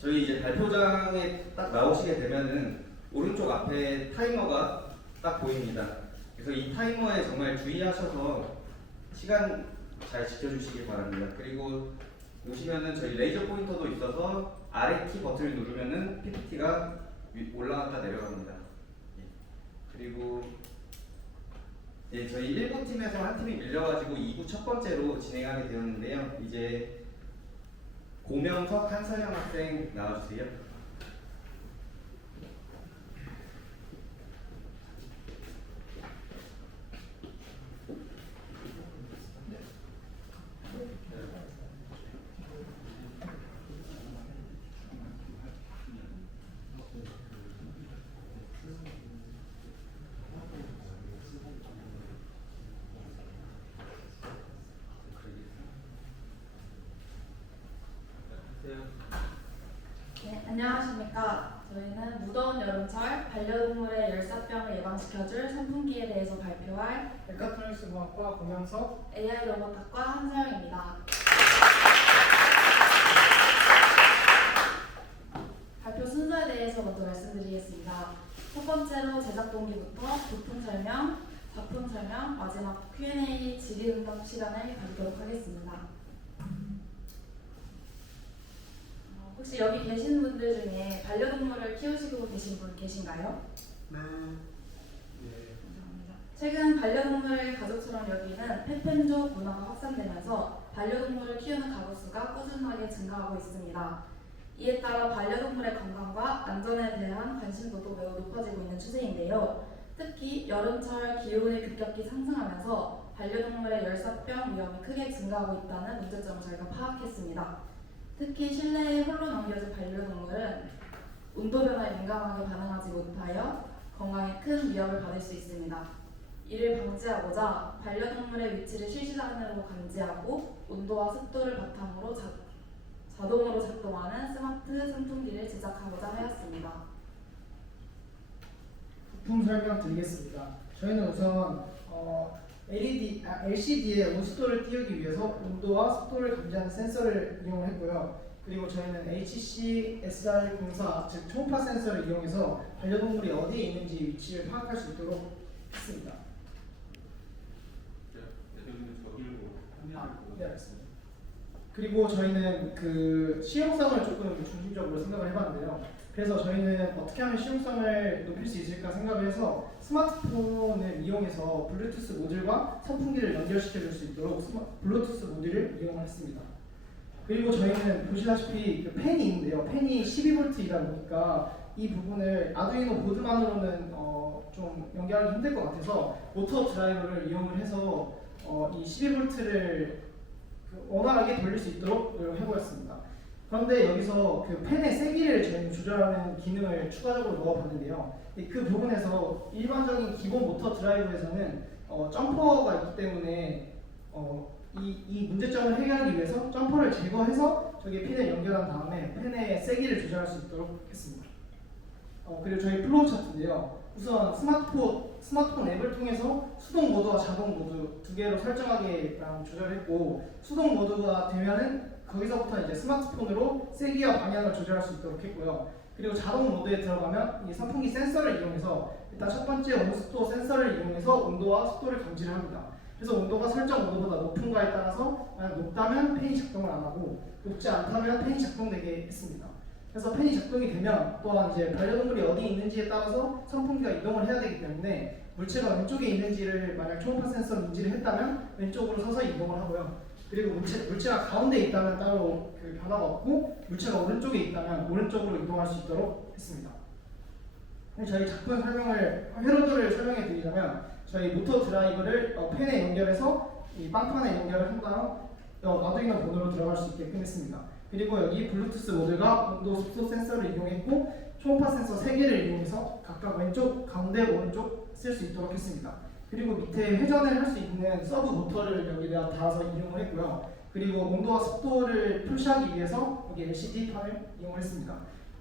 저희 이제 발표장에 딱 나오시게 되면은 오른쪽 앞에 타이머가 딱 보입니다. 그래서 이 타이머에 정말 주의하셔서 시간 잘 지켜주시길 바랍니다. 그리고 보시면은 저희 레이저 포인터도 있어서 아래 키 버튼을 누르면은 PPT가 올라갔다 내려갑니다. 그리고 저희 1부 팀에서 한 팀이 밀려가지고 2부 첫 번째로 진행하게 되었는데요. 이제 고명석 한서영 학생 나와주세요. 네, 안녕하십니까. 저희는 무더운 여름철 반려동물의 열사병을 예방시켜줄 선풍기에 대해서 발표할 메카트로닉스 공학과 고명석, AI 로봇학과 한서영입니다. 발표 순서에 대해서 먼저 말씀드리겠습니다. 첫 번째로 제작 동기부터 부품 설명, 작품 설명, 마지막 Q&A 질의응답 시간을 가지도록 하겠습니다. 혹시 여기 계신 분들 중에 반려동물을 키우시고 계신 분 계신가요? 네. 감사합니다. 최근 반려동물을 가족처럼 여기는 펫펜족 문화가 확산되면서 반려동물을 키우는 가구 수가 꾸준하게 증가하고 있습니다. 이에 따라 반려동물의 건강과 안전에 대한 관심도도 매우 높아지고 있는 추세인데요. 특히 여름철 기온이 급격히 상승하면서 반려동물의 열사병 위험이 크게 증가하고 있다는 문제점을 저희가 파악했습니다. 특히 실내에 홀로 남겨진 반려동물은 온도 변화에 민감하게 반응하지 못하여 건강에 큰 위협을 받을 수 있습니다. 이를 방지하고자 반려동물의 위치를 실시간으로 감지하고 온도와 습도를 바탕으로 자동으로 작동하는 스마트 선풍기를 제작하고자 하였습니다. 부품 설명 드리겠습니다. 저희는 우선 LCD에 온습도를 띄우기 위해서 온도와 습도를 감지하는 센서를 이용했고요. 그리고 저희는 HC SR04, 즉 초음파 센서를 이용해서 반려동물이 어디에 있는지 위치를 파악할 수 있도록 했습니다. 네, 알겠습니다. 그리고 저희는 그 실용성을 조금 중심적으로 생각을 해봤는데요. 그래서 저희는 어떻게 하면 실용성을 높일 수 있을까 생각을 해서 스마트폰을 이용해서 블루투스 모듈과 선풍기를 연결시켜줄 수 있도록 블루투스 모듈을 이용했습니다. 그리고 저희는 보시다시피 그 펜이 있는데요. 펜이 12V이다 보니까 이 부분을 아두이노 보드만으로는 좀 연결하기 힘들 것 같아서 모터 드라이버를 이용을 해서 이 12V를 원활하게 돌릴 수 있도록 해보았습니다. 그런데 여기서 그 펜의 세기를 저희는 조절하는 기능을 추가적으로 넣어봤는데요. 그 부분에서 일반적인 기본 모터 드라이브에서는 점퍼가 있기 때문에 이 문제점을 해결하기 위해서 점퍼를 제거해서 저기 핀을 연결한 다음에 펜의 세기를 조절할 수 있도록 했습니다. 그리고 저희 플로우 차트인데요. 우선 스마트폰 앱을 통해서 수동 모드와 자동 모드 두 개로 설정하게 조절했고, 수동 모드가 되면은 거기서부터 이제 스마트폰으로 세기와 방향을 조절할 수 있도록 했고요. 그리고 자동 모드에 들어가면 이 선풍기 센서를 이용해서 일단 첫 번째 온습도 센서를 이용해서 온도와 습도를 감지를 합니다. 그래서 온도가 설정 온도보다 높은가에 따라서 만약 높다면 팬이 작동을 안 하고 높지 않다면 팬이 작동되게 했습니다. 그래서 팬이 작동이 되면 또한 이제 반려동물이 어디에 있는지에 따라서 선풍기가 이동을 해야 되기 때문에 물체가 왼쪽에 있는지를 만약 초음파 센서로 인지를 했다면 왼쪽으로 서서히 이동을 하고요. 그리고 물체가 가운데 있다면 따로 그 변화가 없고 물체가 오른쪽에 있다면 오른쪽으로 이동할 수 있도록 했습니다. 저희 작품 설명을 회로도를 설명해 드리자면 저희 모터 드라이브를 펜에 연결해서 이 빵판에 연결을 한 다음 아두이노 보드로 들어갈 수 있게끔 했습니다. 그리고 여기 블루투스 모듈과 온도 습도 센서를 이용했고 초음파 센서 3개를 이용해서 각각 왼쪽, 가운데, 오른쪽 쓸 수 있도록 했습니다. 그리고 밑에 회전을 할 수 있는 서브 모터를 여기다 달아서 이용을 했고요. 그리고 온도와 습도를 표시하기 위해서 여기 LCD 판을 이용했습니다.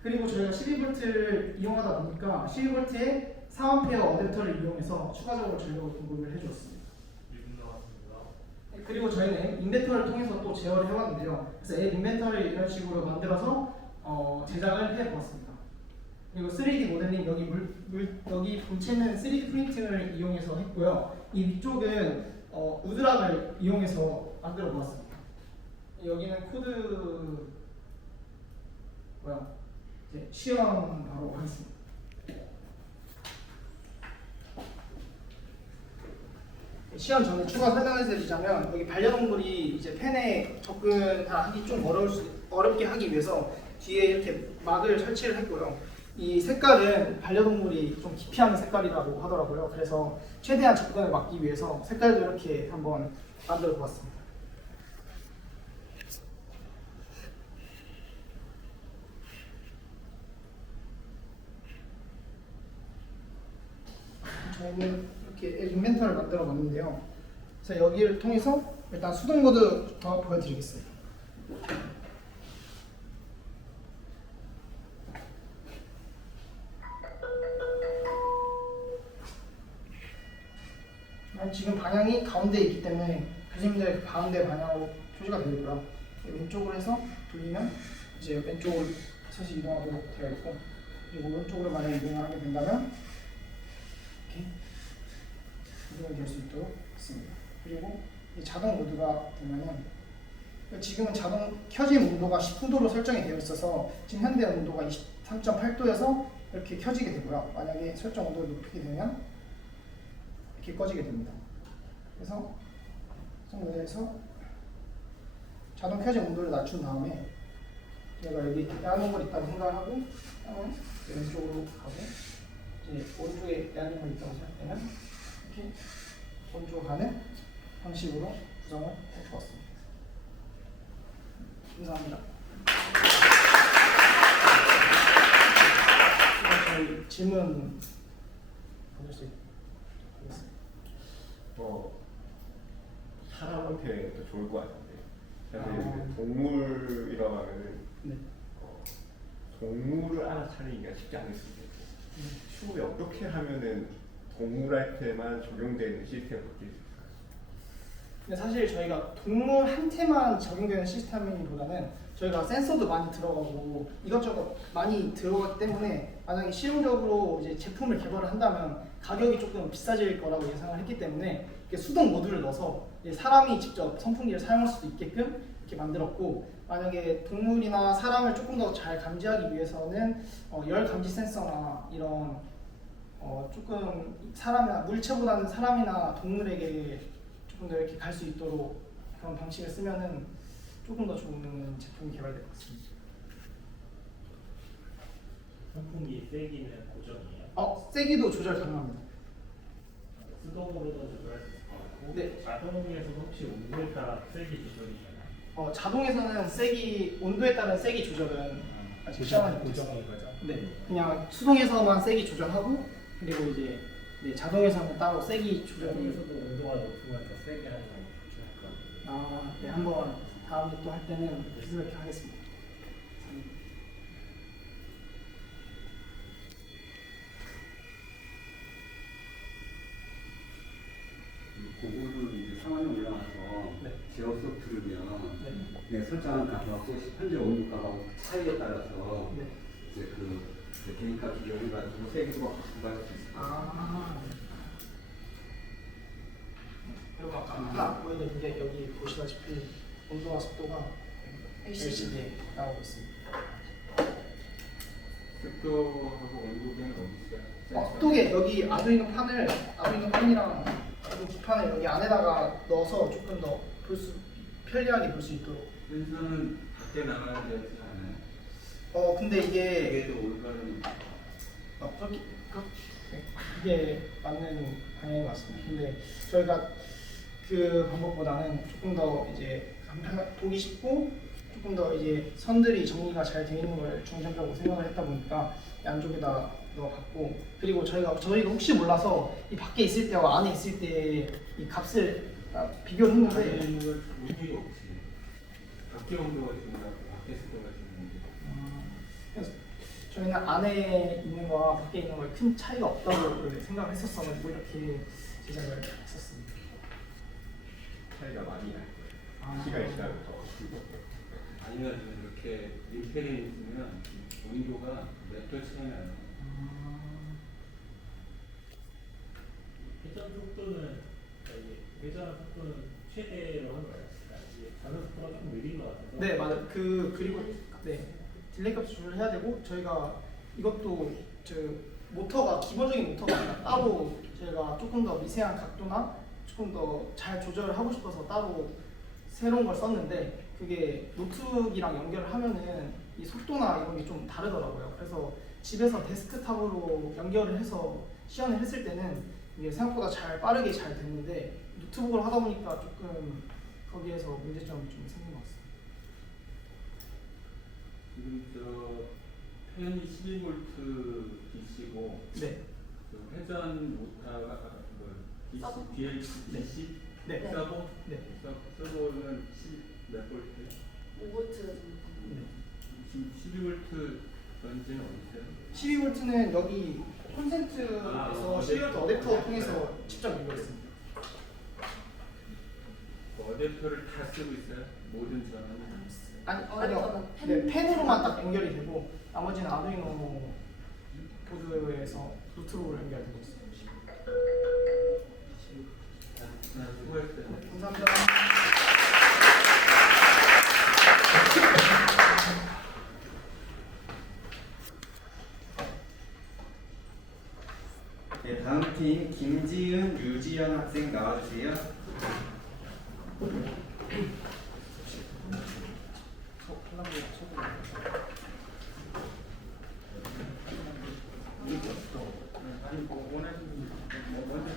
그리고 저희가 12V를 이용하다 보니까 12V에 4A 어댑터를 이용해서 추가적으로 전력을 공급을 해주었습니다. 1분 남았습니다. 그리고 저희는 인벤터를 통해서 또 제어를 해왔는데요. 그래서 앱 인벤터를 이런 식으로 만들어서 제작을 해보았습니다. 그리고 3D 모델링 여기 본체는 3D 프린팅을 이용해서 했고요. 이 위쪽은 우드락을 이용해서 만들어 보았습니다. 여기는 코드 이제 시험 바로 하겠습니다. 시험 전에 추가 설명을 드리자면 여기 반려동물이 이제 펜에 접근하기 좀 어렵게 하기 위해서 뒤에 이렇게 막을 설치를 했고요. 이 색깔은 반려동물이 좀 기피하는 색깔이라고 하더라고요. 그래서 최대한 접근을 막기 위해서 색깔도 이렇게 한번 만들어 보았습니다. 저희는 이렇게 인벤터를 만들어 봤는데요. 그래서 여기를 통해서 일단 수동 모드부터 보여드리겠습니다. 지금 방향이 가운데에 있기 때문에 교수님들 가운데 방향으로 표시가 되어 있고요. 왼쪽으로 해서 돌리면 이제 왼쪽으로 서시 이동하도록 되어 있고, 그리고 오른쪽으로 만약 이동하게 된다면 이렇게 이동이 될 수 있도록 했습니다. 그리고 이 자동 모드가 되면은 지금은 자동 켜진 온도가 19도로 설정이 되어 있어서 지금 현재 온도가 23.8도여서 이렇게 켜지게 되고요. 만약에 설정 온도를 높이게 되면 이렇게 꺼지게 됩니다. 그래서 모드에서 자동 켜진 온도를 낮춘 다음에 제가 여기 야간동물 있다고 생각하고 왼쪽으로 가고 이제 오른쪽에 야간동물 있다고 생각하면 이렇게 오른쪽으로 가는 방식으로 구성을 해주었습니다. 감사합니다. 저희 질문 받을 수 있겠습니다. 사람한테 더 좋을 것 같은데 사실 동물이라고 하면은 네. 동물을 알아차리기가 쉽지 않을 수 있고 추후에 어떻게 하면은 동물한테만 적용되는 시스템을 바뀔 수 있을까요? 근데 사실 저희가 동물한테만 적용되는 시스템이보다는 저희가 센서도 많이 들어가고 이것저것 많이 들어가기 때문에 만약에 실용적으로 이제 제품을 개발을 한다면 가격이 조금 비싸질 거라고 예상을 했기 때문에 이렇게 수동 모듈을 넣어서 이제 사람이 직접 선풍기를 사용할 수도 있게끔 이렇게 만들었고, 만약에 동물이나 사람을 조금 더 잘 감지하기 위해서는 열 감지 센서나 이런 조금 사람이나 물체보다는 사람이나 동물에게 조금 더 이렇게 갈 수 있도록 그런 방식을 쓰면은 조금 더 좋은 제품이 개발될 것 같습니다. 선풍기 세기는 고정이에요? 세기도 조절 가능합니다. 수동으로도 조절할 수 있을 것 같고 네. 자동에서도 혹시 온도에 따라 세기 조절이 되나요? 자동에서는 세기 온도에 따른 세기 조절은 아직 시험하지 못했어요. 고정인 거죠? 네, 그냥 수동에서만 세기 조절하고 그리고 이제 자동에서는 따로 세기 조절이. 자동에서도 온도가 높으면 더 세게 하는 거 조절할 것 같아요. 네, 한번 다음에 또 할 때는 피드백 하겠습니다. 그거를 이제 상황이 올라가서 네. 제어 소프트면 네. 설정한 값하고 현재 온도 값하고 차이에 따라서 네. 이제 그 개인값 기억을 가지고 세기도 바꿀 수 있습니다. 그리고 아까 하나 보여드린 게 여기 보시다시피 온도와 습도가 LCD에 나오고 있습니다. 습도하고 온도계는 어디 있어요? 습도계 여기 아두이노 판이랑 아두이노 기판을 여기 안에다가 넣어서 조금 더 편리하게 볼 수 있도록. 센서는 밖에 나가야 되지 않아요? 근데 이게 이게 또 올바른 이게 맞는 방향인 것 같습니다. 근데 저희가 그 방법보다는 조금 더 이제 보기 쉽고 조금 더 이제 선들이 정리가 잘 되어 있는 걸 중점적으로 생각을 했다 보니까 양쪽에다 넣어봤고, 그리고 저희가 혹시 몰라서 이 밖에 있을 때와 안에 있을 때 이 값을 비교를 했는데 의미가 없지. 밖에 온도가 중요하고 밖에 습도가 중요한데. 그래서 저희는 안에 있는 거와 밖에 있는 거에 큰 차이가 없다고 생각을 했었어가지고 이렇게 제작을 했었습니다. 차이가 많이 날 거예요. 아. 시간이 지나면서. 아니면 이렇게 밀폐되어 있으면 온도가 몇 도 차이 나요. 회전 속도는 회전 속도는 최대로 한 거예요. 이게 자전 속도가 조금 느린 것 같아서. 네, 맞아요. 그리고 네, 딜레이 값 조절을 해야 되고 저희가 이것도 모터가 기본적인 모터가 아니라 따로 저희가 조금 더 미세한 각도나 조금 더 잘 조절을 하고 싶어서 따로 새로운 걸 썼는데 그게 노트북이랑 연결을 하면은 이 속도나 이런 게 좀 다르더라고요. 그래서 집에서 데스크탑으로 연결을 해서 시연을 했을 때는 이게 생각보다 빠르게 잘 됐는데 노트북으로 하다 보니까 조금 거기에서 문제점이 좀 생긴 것 같습니다. 지금 저 펜이 12V DC고 네. 그 회전 모터가 서버. DC 네. 서버 네. 서버는 10몇 볼트? 5V 정도. 지금 12V 전지는 어디 있어요? 12V는 여기 콘센트에서 12V 어댑터 통해서 직접 연결했습니다. 어댑터를 다 쓰고 있어요? 모든 전원은? 아니요. 네, 펜으로만 딱 연결이 되고 나머지는 아두이노 보드에서 노트북으로 연결되고 있습니다. 수고했어요. 감사합니다. 네, 다음 팀 김지은, 유지연 학생 나와주세요. 아니 뭐 원하시는 먼저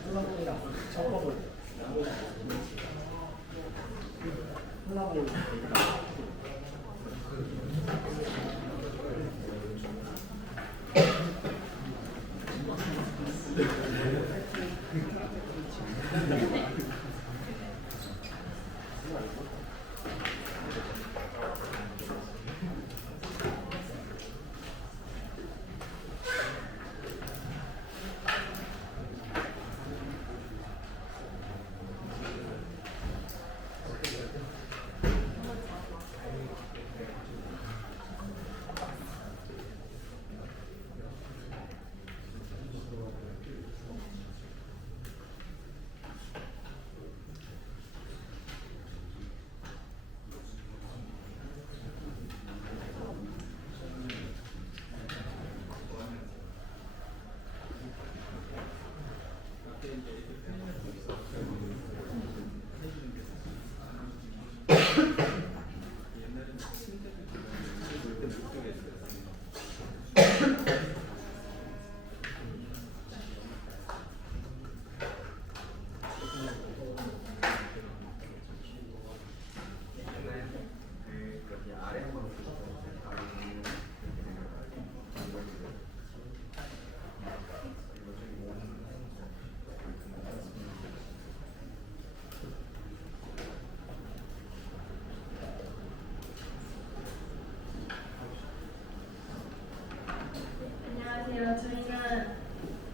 안녕하세요. 저희는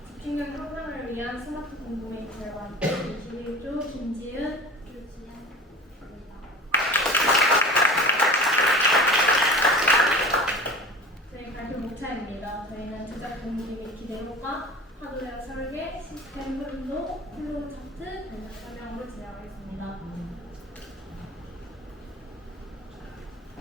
집중력 향상을 위한 스마트 공부의 결과 21조 김지은, 유지연입니다. 저희 발표 목차입니다. 저희는 제작 동기 및 기대 효과, 하드웨어 설계, 시스템 흐름도, 플로우 차트, 변경 설명으로 진행하겠습니다.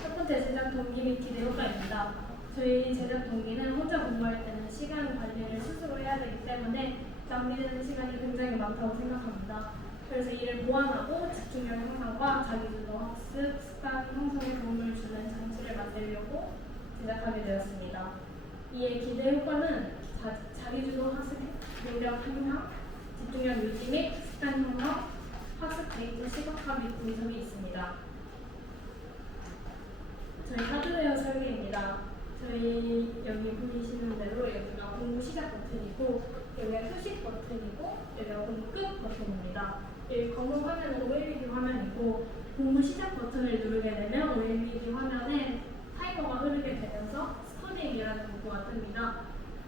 첫 번째 제작 동기 및 기대 효과입니다. 저희 제작 동기는 혼자 공부할 때는 시간 관리를 스스로 해야 되기 때문에 낭비되는 시간이 굉장히 많다고 생각합니다. 그래서 이를 보완하고 집중력 향상과 자기주도 학습, 습관 형성에 도움을 주는 장치를 만들려고 제작하게 되었습니다. 이에 기대 효과는 자기주도 학습 능력 향상, 집중력 유지 및 습관 형성, 학습 데이터 시각화 및 분석이 있습니다. 저희 하드웨어 설계입니다. 저희 여기 보이시는 대로 여기가 공부 시작 버튼이고 여기가 휴식 버튼이고 여기가 공부 끝 버튼입니다. 이 검은 화면은 OLED 화면이고 공부 시작 버튼을 누르게 되면 OLED 화면에 타이머가 흐르게 되면서 스터딩이라는 문구가 뜹니다.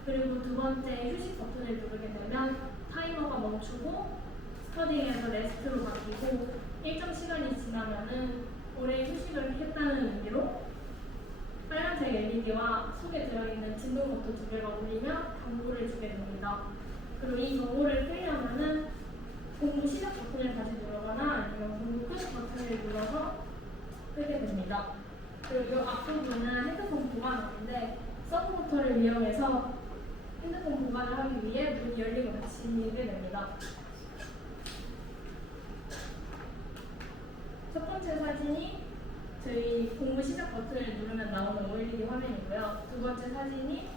그리고 두 번째 휴식 버튼을 누르게 되면 타이머가 멈추고 스터딩에서 레스트로 바뀌고 1.4 시간이 지나면은 오래 휴식을 했다는 의미로 빨간색 LED와 속에 들어있는 진동 버튼 두 개가 울리면 경고를 주게 됩니다. 그리고 이 경고를 끄려면은 공부 시작 버튼을 다시 누르거나 아니면 공부 끝 버튼을 눌러서 끄게 됩니다. 그리고 이 앞부분은 핸드폰 보관함인데 서브모터를 이용해서 핸드폰 보관을 하기 위해 문이 열리고 닫히게 됩니다. 첫 번째 사진이 저희 공부 시작 버튼을 누르면 나오는 OLED 화면이고요. 두 번째 사진이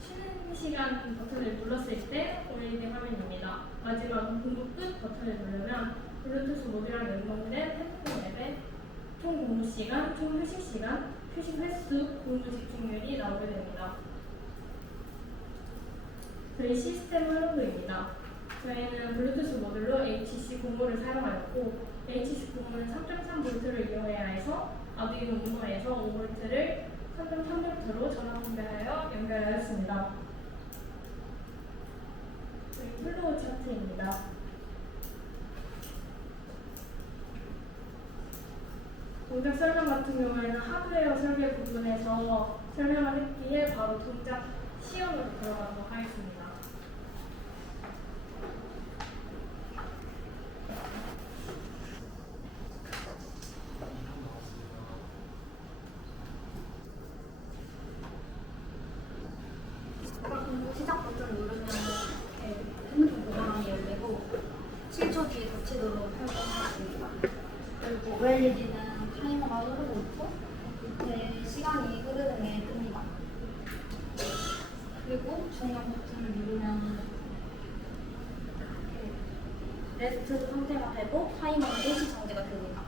쉬는 시간 버튼을 눌렀을 때 OLED 화면입니다. 마지막은 공부 끝 버튼을 누르면 블루투스 모듈이랑 연동된 핸드폰 앱에 총 공부 시간, 총 휴식 시간, 휴식 횟수, 공부 집중률이 나오게 됩니다. 저희 시스템 활용도입니다. 저희는 블루투스 모듈로 HC 공구를 사용하였고 HC 공구는 3.3V를 이용해야 해서 아두이노 우노에서 5V를 3.3V로 전원 분배하여 연결하였습니다. 저희 플로우 차트입니다. 동작 설명 같은 경우에는 하드웨어 설계 부분에서 설명을 했기에 바로 동작 시험으로 들어가도록 하겠습니다. 공부 시작 버튼 누르면 핸드폰 보관함이 열리고 7초 뒤에 닫히도록 설정하였습니다. 그리고 OLED는 타이머가 흐르고 있고 밑에 시간이 흐르는 게 뜹니다. 그리고 중간 버튼을 누르면 이렇게 레스트 상태가 되고 타이머는 일시 정지가 됩니다.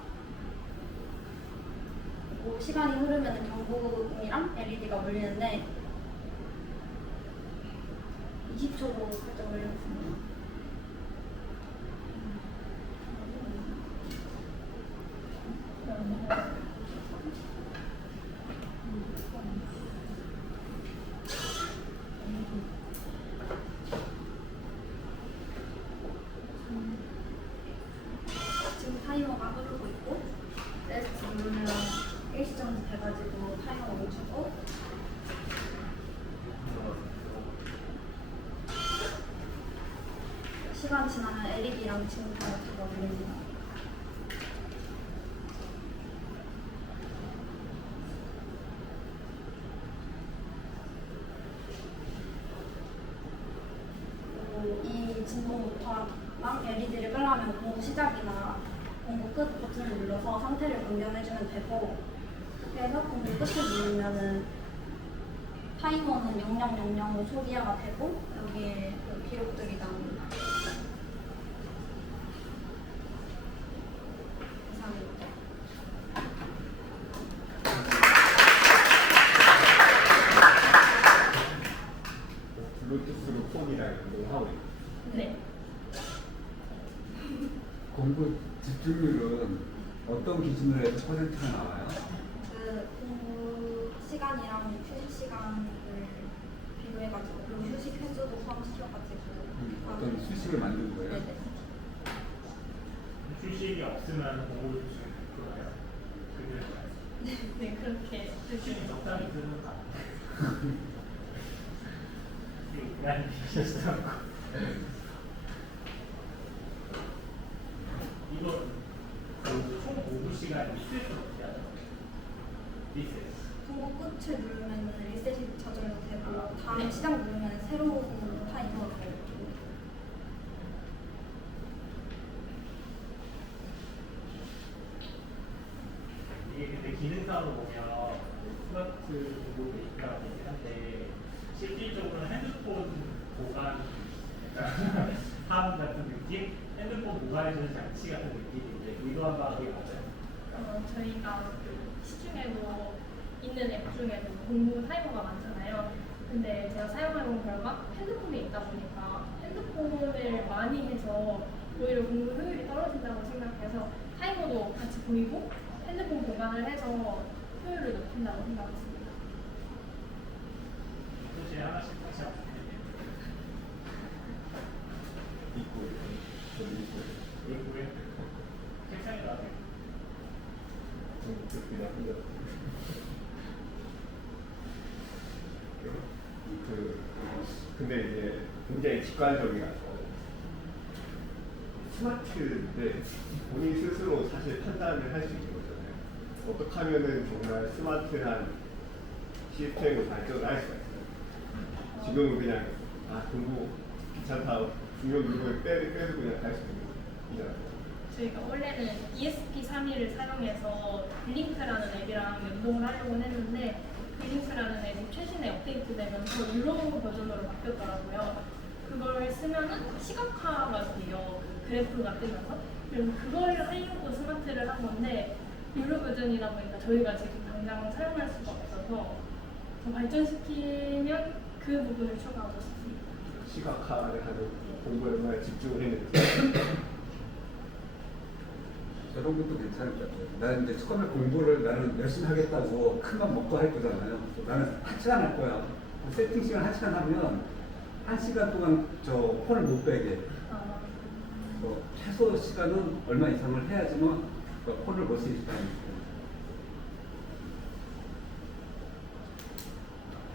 그리고 시간이 흐르면 경고음이랑 LED가 울리는데 20초로 설정을 했습니다. 지금 타이머가 흐르고 있고 레스트 누르면 일시정지 돼가지고 타이머 멈추고 시간 지나면 LED랑 지금 버튼가 울립니다. 그리고 이 진동 모터랑 LED를 끄려면 공부 시작이나 공부 끝 버튼을 눌러서 상태를 변경해주면 되고 그래서 공부 끝을 누르면은 타이머는 0000로 소비아가 되고 여기에 그 기록들이 나옵니다. 이상입니다. 블루투스로 폰이랑 연동하고 있고 네. 공부 집중률은 어떤 기준으로 해서 퍼센트가 나와요? 그 공부 시간이랑 휴식 시간을 비교해가지고 그리고 휴식 횟수도 포함시켜가지고 어떤 수식을 만든 거예요? 네네. 휴식이 없으면 공부를 주시면 그거예요. 네 그렇게 휴식이 적당히 쓰는 거 난 비셨어. 이거 총 공부 시간 리셋을 어떻게 하죠? 리셋. 공부 끝을 누르면 리셋이 저절로 되고 다음 시작 누르면 새로운 타이머가 되고 이게 근데 기능상으로 보면 스마트 공부 데이터가 되긴 한데 실질적으로는 핸드폰 보관 그러니까 사람 같은 느낌? 핸드폰 보관해주는 장치 같은 느낌인데 의도한 바가 그게 맞아요? 저희가 그 시중에도 있는 앱 중에도 공부 타이머가 많잖아요. 근데 제가 사용해본 결과 핸드폰에 있다 보니까 핸드폰을 많이 해서 오히려 공부 효율이 떨어진다고 생각해서 타이머도 같이 보이고 핸드폰 보관을 해서 효율을 높인다고 생각했습니다. 도시에 하나씩 같이 하면 있고 저도 있고 얼굴에 책상에 놔둬요. 공부 그냥 끝났어요. 근데 이제 굉장히 직관적이라서 스마트인데 본인 스스로 사실 판단을 할 수 있는 거잖아요. 어떻게 하면은 정말 스마트한 시스템을 발전을 할 수가 있어요. 지금은 그냥 공부 귀찮다 중요 누르고 빼도 그냥 갈 수 있는 거잖아요. 저희가 원래는 ESP32를 사용해서 블링크라는 앱이랑 연동을 하려고 했는데 블링크라는 앱이 최신에 업데이트되면서 유로 버전으로 바뀌었더라고요. 그걸 쓰면은 시각화가 돼요. 그 그래프가 뜨면서. 그래서 그걸 하려고 스마트를 한 건데 유로 버전이다 보니까 저희가 지금 당장 사용할 수가 없어서 더 발전시키면 그 부분을 추가하고 싶습니다. 시각화를 하는 공부에 얼마나 집중을 했는지. 저런 것도 괜찮을 것 같아요. 나는 이제 처음에 공부를 나는 열심히 하겠다고 큰맘 먹고 할 거잖아요. 나는 1시간 할 거야. 세팅 시간 1시간 하면 1시간 동안 저 폰을 못 빼게. 최소 시간은 얼마 이상을 해야지만 폰을 못 쓸 시간이 있고.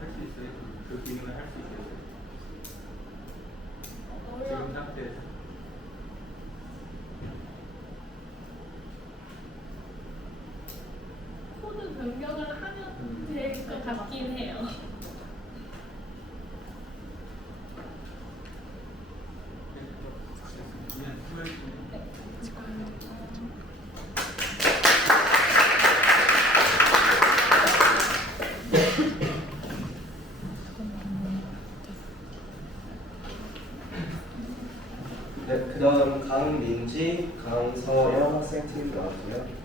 할 수 있어요. 그 기능을 할 수 있어요. 지금 상태에서. 코드 변경을 하면 될 것 같긴 해요. 그냥 수고했습니다. 네, 그다음 강민지, 강서영 학생팀 나왔고요.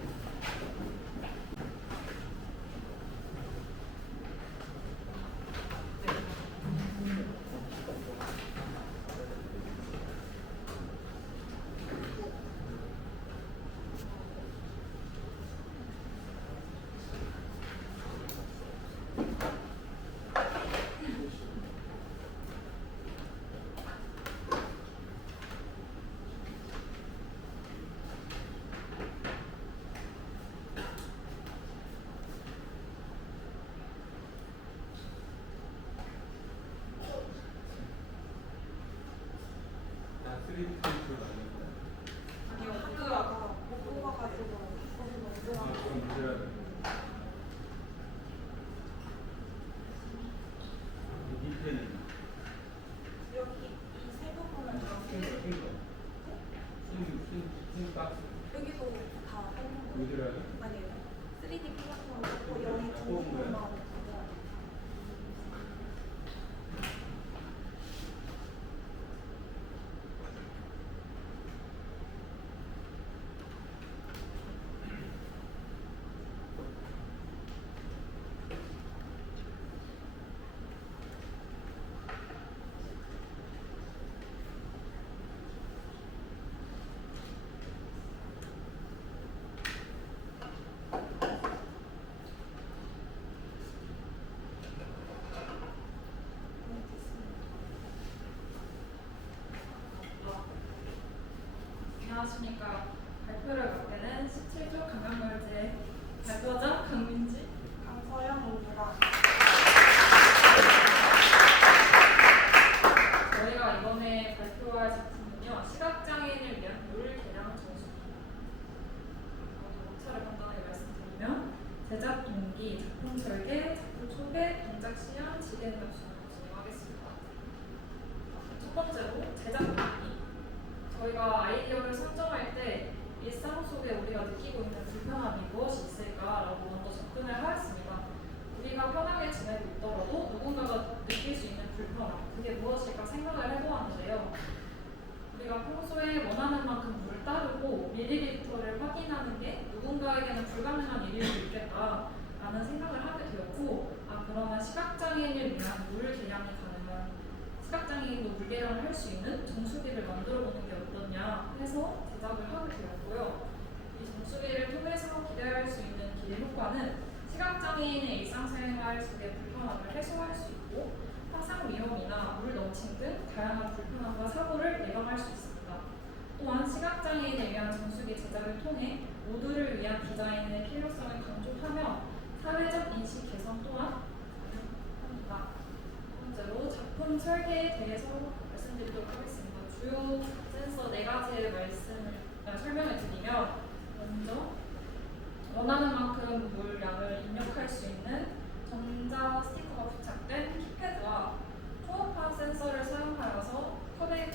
다 3D 프린트로 만듭니다. 아니요, 학교가 못 뽑아가지고 그럼 문제라도. 이 밑에는 여기 이 세 부분은 스윙 박스. 여기도 다 뽑는 거예요. 문제라도. 아니에요. 3D 플랫폼 갖고 여기 뽑은 거야? 중심만 안녕하십니까. 발표를 맡게 된 17조 강간결제 발표자 강민지, 강서영입니다. 저희가 이번에 발표할 작품은요, 시각장애인을 위한 룰 개량 정수입니다. 목차를 간단하게 말씀드리면 제작 동기, 작품 설계, 작품 소개, 동작 시연, 지대 능력 수업을 진행하겠습니다. 첫 번째로 제작 동기. 저희가 아이디어를 선정할 때 일상 속에 우리가 느끼고 있는 불편함이 무엇이 있을까라고 먼저 접근을 하였습니다. 우리가 편하게 지내고 있더라도 누군가가 느낄 수 있는 불편함, 그게 무엇일까 생각을 해보았는데요. 우리가 평소에 원하는 만큼 물을 따르고 밀리리터를 확인하는 게 누군가에게는 불가능한 일일 수 있겠다라는 생각을 하게 되었고, 그러면 시각장애인을 위한 물 개량이 가능한, 시각장애인도 물 개량을 할 수 있는 정수기를 만들어 보는 게 어떠냐 해서 제작을 하게 되었고요. 이 정수기를 통해서 기대할 수 있는 기대 효과는 시각장애인의 일상생활 속의 불편함을 해소할 수 있고, 화상 위험이나 물 넘침 등 다양한 불편함과 사고를 예방할 수 있습니다. 또한 시각장애인에 의한 정수기 제작을 통해 모두를 위한 디자인의 필요성을 강조하며 사회적 인식 개선 또한 합니다. 번째로 작품 설계에 대해서 말씀드리도록 하겠습니다. 주요 센서 4가지의 설명을 드리면, 먼저 원하는 만큼 물량을 입력할 수 있는 전자 스티커가 부착된 키패드와 초음파 센서를 사용하여서 컵의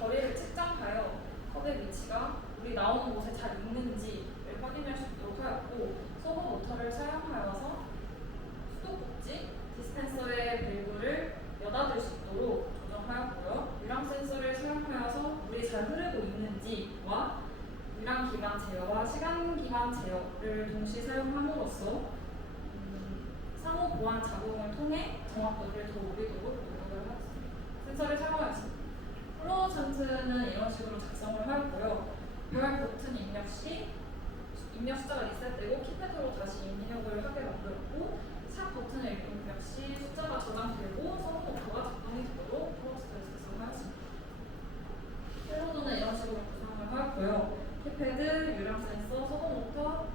거리를 측정하여 컵의 위치가 우리 나오는 곳에 잘 있는지를 확인할 수 있도록 하였고, 서버 모터를 사용하여서 수도꼭지 디스펜서의 밸브를 여닫을 수 있도록 조정하였고요. 유량 센서를 사용하여서 물이 잘 흐르고 있는지와 유량 기반 제어와 시간 기반 제어를 동시에 사용함으로써 상호 보안 작업을 통해 정확도를 더 올리도록 노력을 하였습니다. 센서를 사용하였습니다. 플로우천트는 이런 식으로 작성을 하였고요. 별 버튼 입력 시 입력 숫자가 리셋되고 키패드로 다시 입력을 하게 만들었고, 샵 버튼을 입력 시 숫자가 저장되고 서버 모터가 작동이 되도록 플로우스트를 작성하였습니다. 펠로드는 이런 식으로 구성을 하였고요. 키패드, 유량 센서, 서버 모터,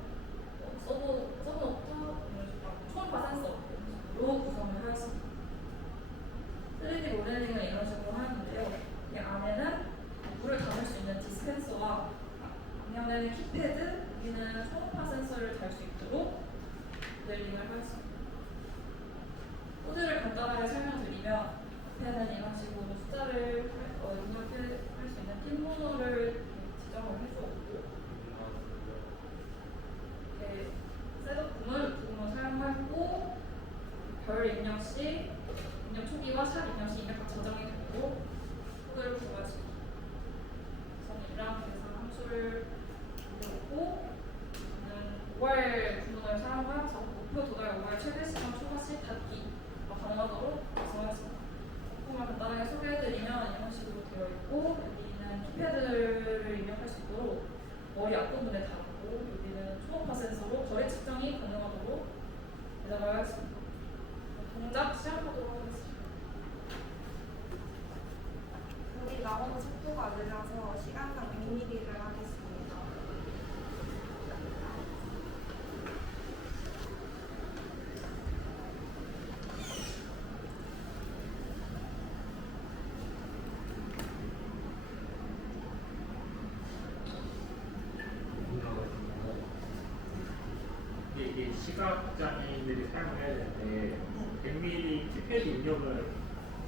초음파 센서로 구성을 하였습니다. 3D 모델링은 이런 식으로 하였는데요. 이 안에는 물을 담을 수 있는 디스펜서와 앞면에는 키패드, 여기는 초음파 센서를 달 수 있도록 모델링을 하였습니다. 코드를 간단하게 설명드리면, 앞에는 이런 식으로 숫자를 입력할 수 있는 핀 번호를 지정을 해주었고, 이렇게 셋업 부분을 사용하고, 별 입력 시 입력 초기와 샵 입력 시 입력과 저장이 되도록 코드를 구성했습니다. 우선 유량 계산 함수를 넣고, 저는 5월 구문을 사용하여서 목표 도달 5월 최대 시간 초과 시 닫기가 가능하도록 구성했습니다. 작품을 간단하게 소개해드리면 이런 식으로 되어 있고, 여기는 키패드를 입력할 수 있도록 머리 앞부분에 달고, 여기는 초음파 센서로 거리 측정이 가능하도록 제작을 하였습니다. 동작 시작하도록 하겠습니다. 물이 나오는 속도가 느려서 시간당 100ml를 하겠습니다. 이게 시각장애인들이 사용해야 되는데 100mm 키패드 입력을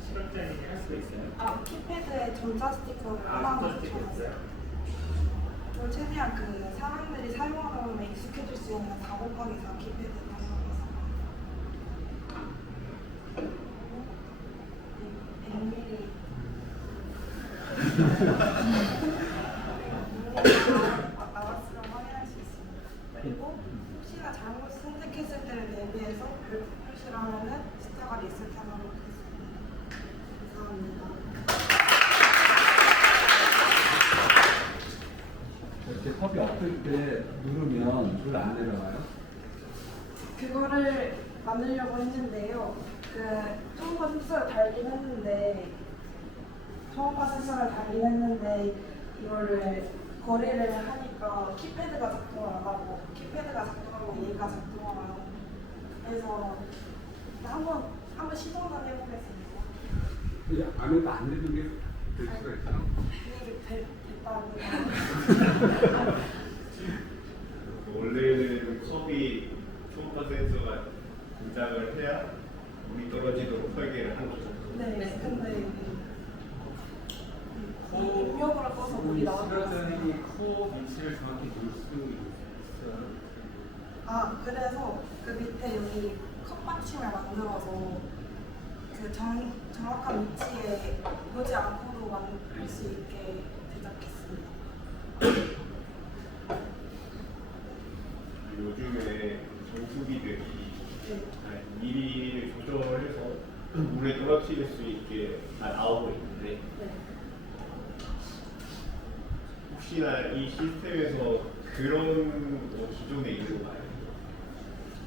시각장애인이 할 수가 있어요? 키패드에 전자 스티커를 전자 스티커 있어요? 그걸 최대한 그 사람들이 사용하다 보면 익숙해질 수 있는 4곱하기4 키패드 사용하겠습니다. 100mm 나왔으면 확인할 수 있습니다. 그리고 혹시나 잘못 선택했을 때를 대비해서 표시를 하면은 숫자가 리셋하도록 하겠습니다. 감사합니다. 이렇게 컵이 없을 때 누르면 물 안 내려가요? 그거를 만들려고 했는데요. 그 초음파 센서를 달긴 했는데 이거를 거리를 하니까 키패드가 작동을 안 하고, 키패드가 작동하고 얘가 작동을 안 하고 해서 한번 시도만 해보겠습니다. 이 안에도 안 되는 게 될 수가 있어요? 이게 됐다고. 원래는 컵이 초음파 센서가 등장을 해야 물이 떨어지도록 설계를 한 거죠. 네, 근데 입력을 꺼서 물이 나오는 것 같습니다. 시각장애인이 코 위치를 정확히 볼 수 있어요. 그래서 그 밑에 여기 컵 받침을 만들어서 그 정확한 위치에 보지 않고도 만들 수 있게 제작했습니다. 요즘에 정수기들이 네. 미리 조절해서 물에 떨어뜨릴 수 있게 다 나오고 있는데, 네. 혹시나 이 시스템에서 그런 기존에 있는 거예요.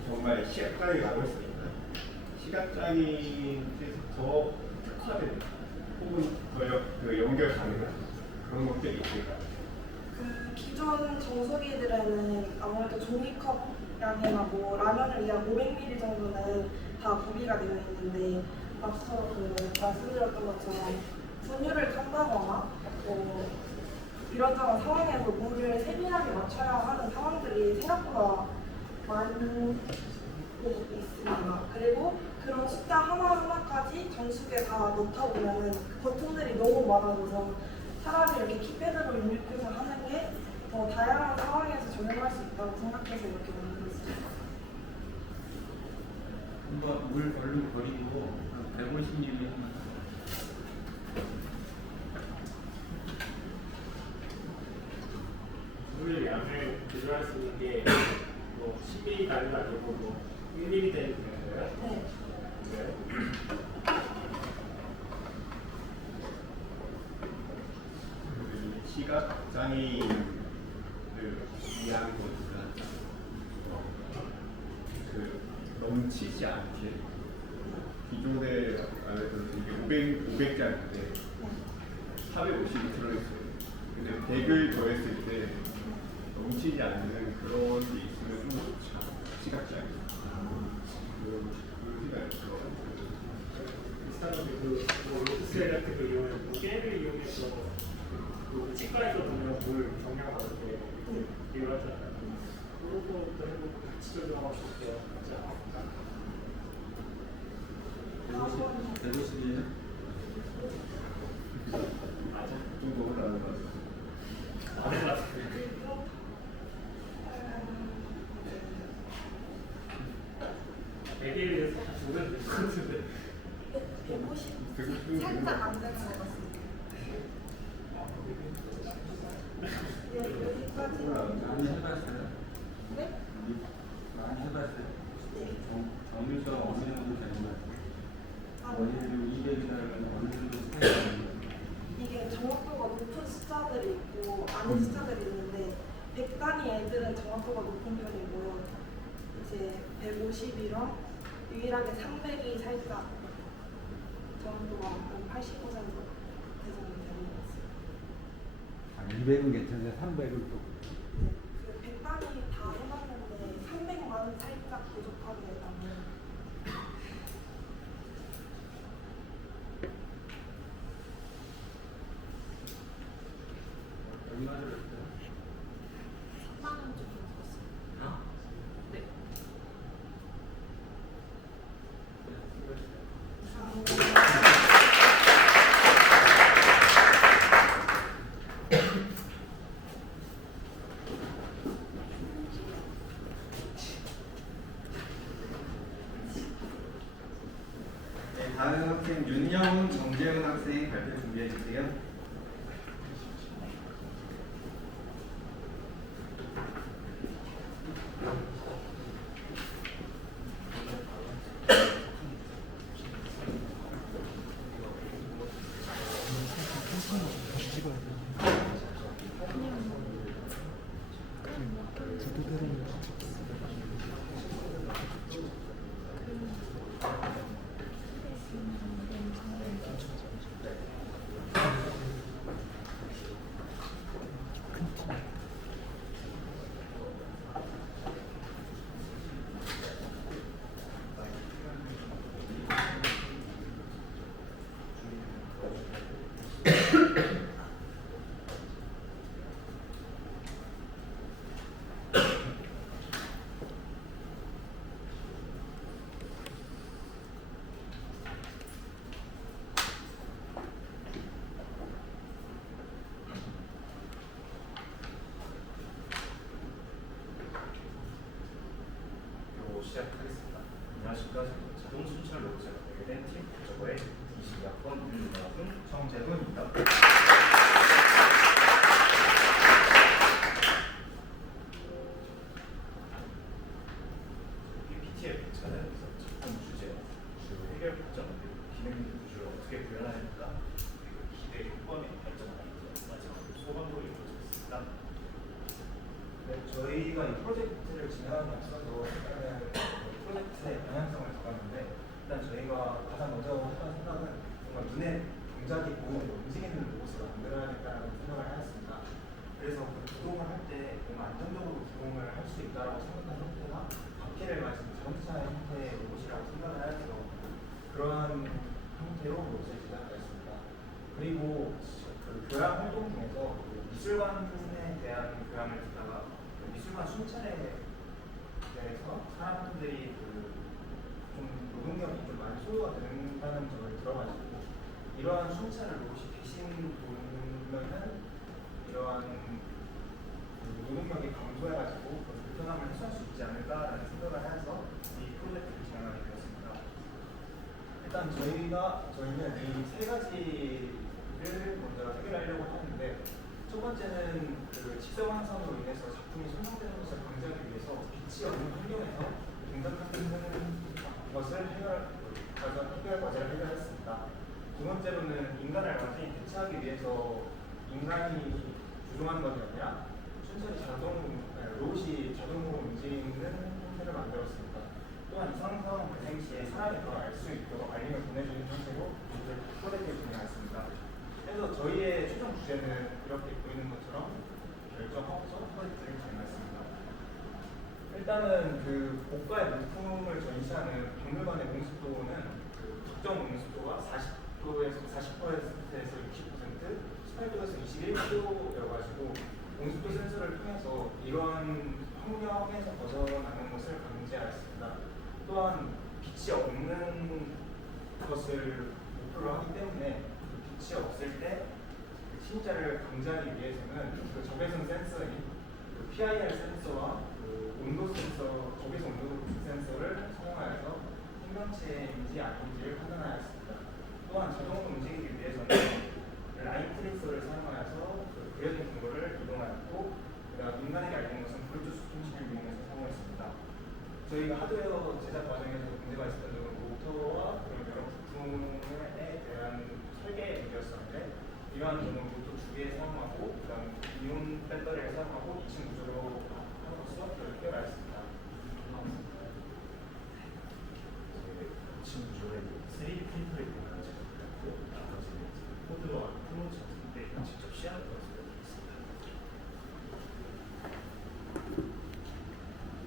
정말 시각장애가 나올 수 있나요? 시각장애인한테 더 특화된 혹은 더 연결 가능한 그런 것들이 있을까요? 그 기존 정수기들에는 아무래도 종이컵 양이나 뭐 라면을 위한 500ml 정도는 다 구비가 되어 있는데 앞서 말씀드렸던 것처럼 분유를 깐다거나 뭐 이런저런 상황에서 물을 세밀하게 맞춰야 하는 상황들이 생각보다 많이 있습니다. 그리고 그런 숫자 하나하나까지 정수기에 다 넣다 보면은 그 버튼들이 너무 많아져서 차라리 이렇게 키패드로 입력해서 하는 게 더 다양한 상황에서 적용할 수 있다고 생각해서 이렇게 만들었습니다. 한번 물 얼른 버리고 150ml 한번. 물 양을 조절할 수 있는 게뭐 10ml까지는 아니고 뭐 1ml 되는 거예요? 네. 네. 시각장애인을 위한 거니까 넘치지 않게 기존에 말했던 이게 500짜리인데 450이 들어있어요. 근데 100을 더했을 때 넘치지 않는 그런 게 있으면 좀 좋죠. 시각장애. 그 생각이 들어요. 비슷한 건데 뭐 로스셀 같은 거 이용해서 깨를 이용해서 그 치과에서 보면 물 경량 받을 때 이용하잖아요. 그런 것도 해보고 같이 적용하고 싶게요. 맞지 않을까? 150ml? 맞아. 좀 더 올라가는 것 같아요. 맞는 것 같은데. 대기에 대해서 보면 될것 같은데. 150 살짝 안 되는 것 같습니다. 네, 여기까지. 많이 해봤어요? 네? 많이 해봤어요? 네. 정밀도가 어느 정도 되는 거예요? 아, 원인을 200이라면 어느 정도 차이가 있는 거예요? 이게 정확도가 높은 숫자들이 있고 아닌 숫자들이 있는데 100단위 애들은 정확도가 높은 편이고요. 이제 150이랑 유일하게 300이 살짝 정확도가 한 80% 대정이 되는 것 같습니다. 200은 괜찮은데 300은 또 그 100단위 다 해봤는데 300만 살짝 부족하게 나면 얼마 들었어요? 3만 원 정도 들었습니다. 네. 네, 다음 학생 윤영훈, 정재훈 학생 발표 준비해 주세요. 시작하겠습니다. 안녕하십니까. 자동 순찰 로봇을 맡게 된 팀 저거의 22학번 윤영훈, 정재훈입니다. PPT의 편찬은 작품 주제, 주요 해결 과정, 그리고 기능 구조를 어떻게 구현해야 할까, 그리고 기대 효과의 발전하는 것, 마지막으로 소감으로 이루어졌습니다. 네, 저희가 이 프로젝트를 진행하는 데 앞서서 프로젝트의 방향성을 잡았는데 일단 저희가 가장 먼저 했던 생각은 정말 눈에 동작이 보이는 움직이는 로봇을 만들어야겠다는 생각을 하였습니다. 그래서 그 구동을 할 교양 활동 중에서 그 미술관에 대한 교양을 듣다가 그 미술관 순찰에 대해서 사람들이 좀 노동력이 좀 많이 소요가 된다는 점을 들어가지고 이러한 순찰을 로봇이 대신 보면은 이러한 노동력이 감소해가지고 불편함을 해소할 수 있지 않을까라는 생각을 해서 이 프로젝트를 진행하게 되었습니다. 일단 저희는 이 세 가지를 먼저 해결하려고 하는데 첫 번째는 그 직사광선으로 인해서 작품이 손상되는 것을 방지하기 위해서 빛이 없는 환경에서 동작하는 것을 해결 과제를 해결했습니다. 두 번째로는 인간을 완전히 대체하기 위해서 인간이 조종하는 것이 아니라 순전히 로봇이 자동으로 움직이는 형태를 만들었습니다. 또한 이상 상황 발생 시에 사람이 더 알 수 있도록 알림을 보내주는 형태로 프로젝트를 진행했습니다. 그래서 저희의 최종 주제는 이렇게 보이는 것처럼 결정하고서 프로젝트를 진행했습니다. 일단은 그 고가의 물품을 전시하는 박물관의 공습도는 그 적정 공습도가 40%에서 60%, 18도에서 21도여가지고 공습도 센서를 통해서 이러한 환경에서 벗어나는 것을 감지하였습니다. 또한 빛이 없는 것을 목표로 하기 때문에 그 빛이 없을 때 침자를 감지하기 위해서는 그 적외선 센서인 그 PIR 센서와 그 온도 센서, 적외선 온도 센서를 사용하여서 생명체인지 아닌지를 판단하였습니다. 또한 자동으로 움직이기 위해서는 라인 트레이서를 사용하여서 그 그려진 근거를 이동하였고, 그다음 인간에게 알리는 것은 블루투스 통신을 이용해서 사용했습니다. 저희가 하드웨어 제작 과정에서 문제가 있었던 점은 모터와 그런 여러 부품에 대한 설계 문제였었는데, 이러한 점은 모터 두 개 사용하고, 그다음 이온 배터리를 사용하고 2층 구조로 함으로써 그걸 해결하였습니다. 지금 구조에 3D 프린터에 보면 나머지는 코드와 프로젝트 때 직접 시연을 보여드리겠습니다.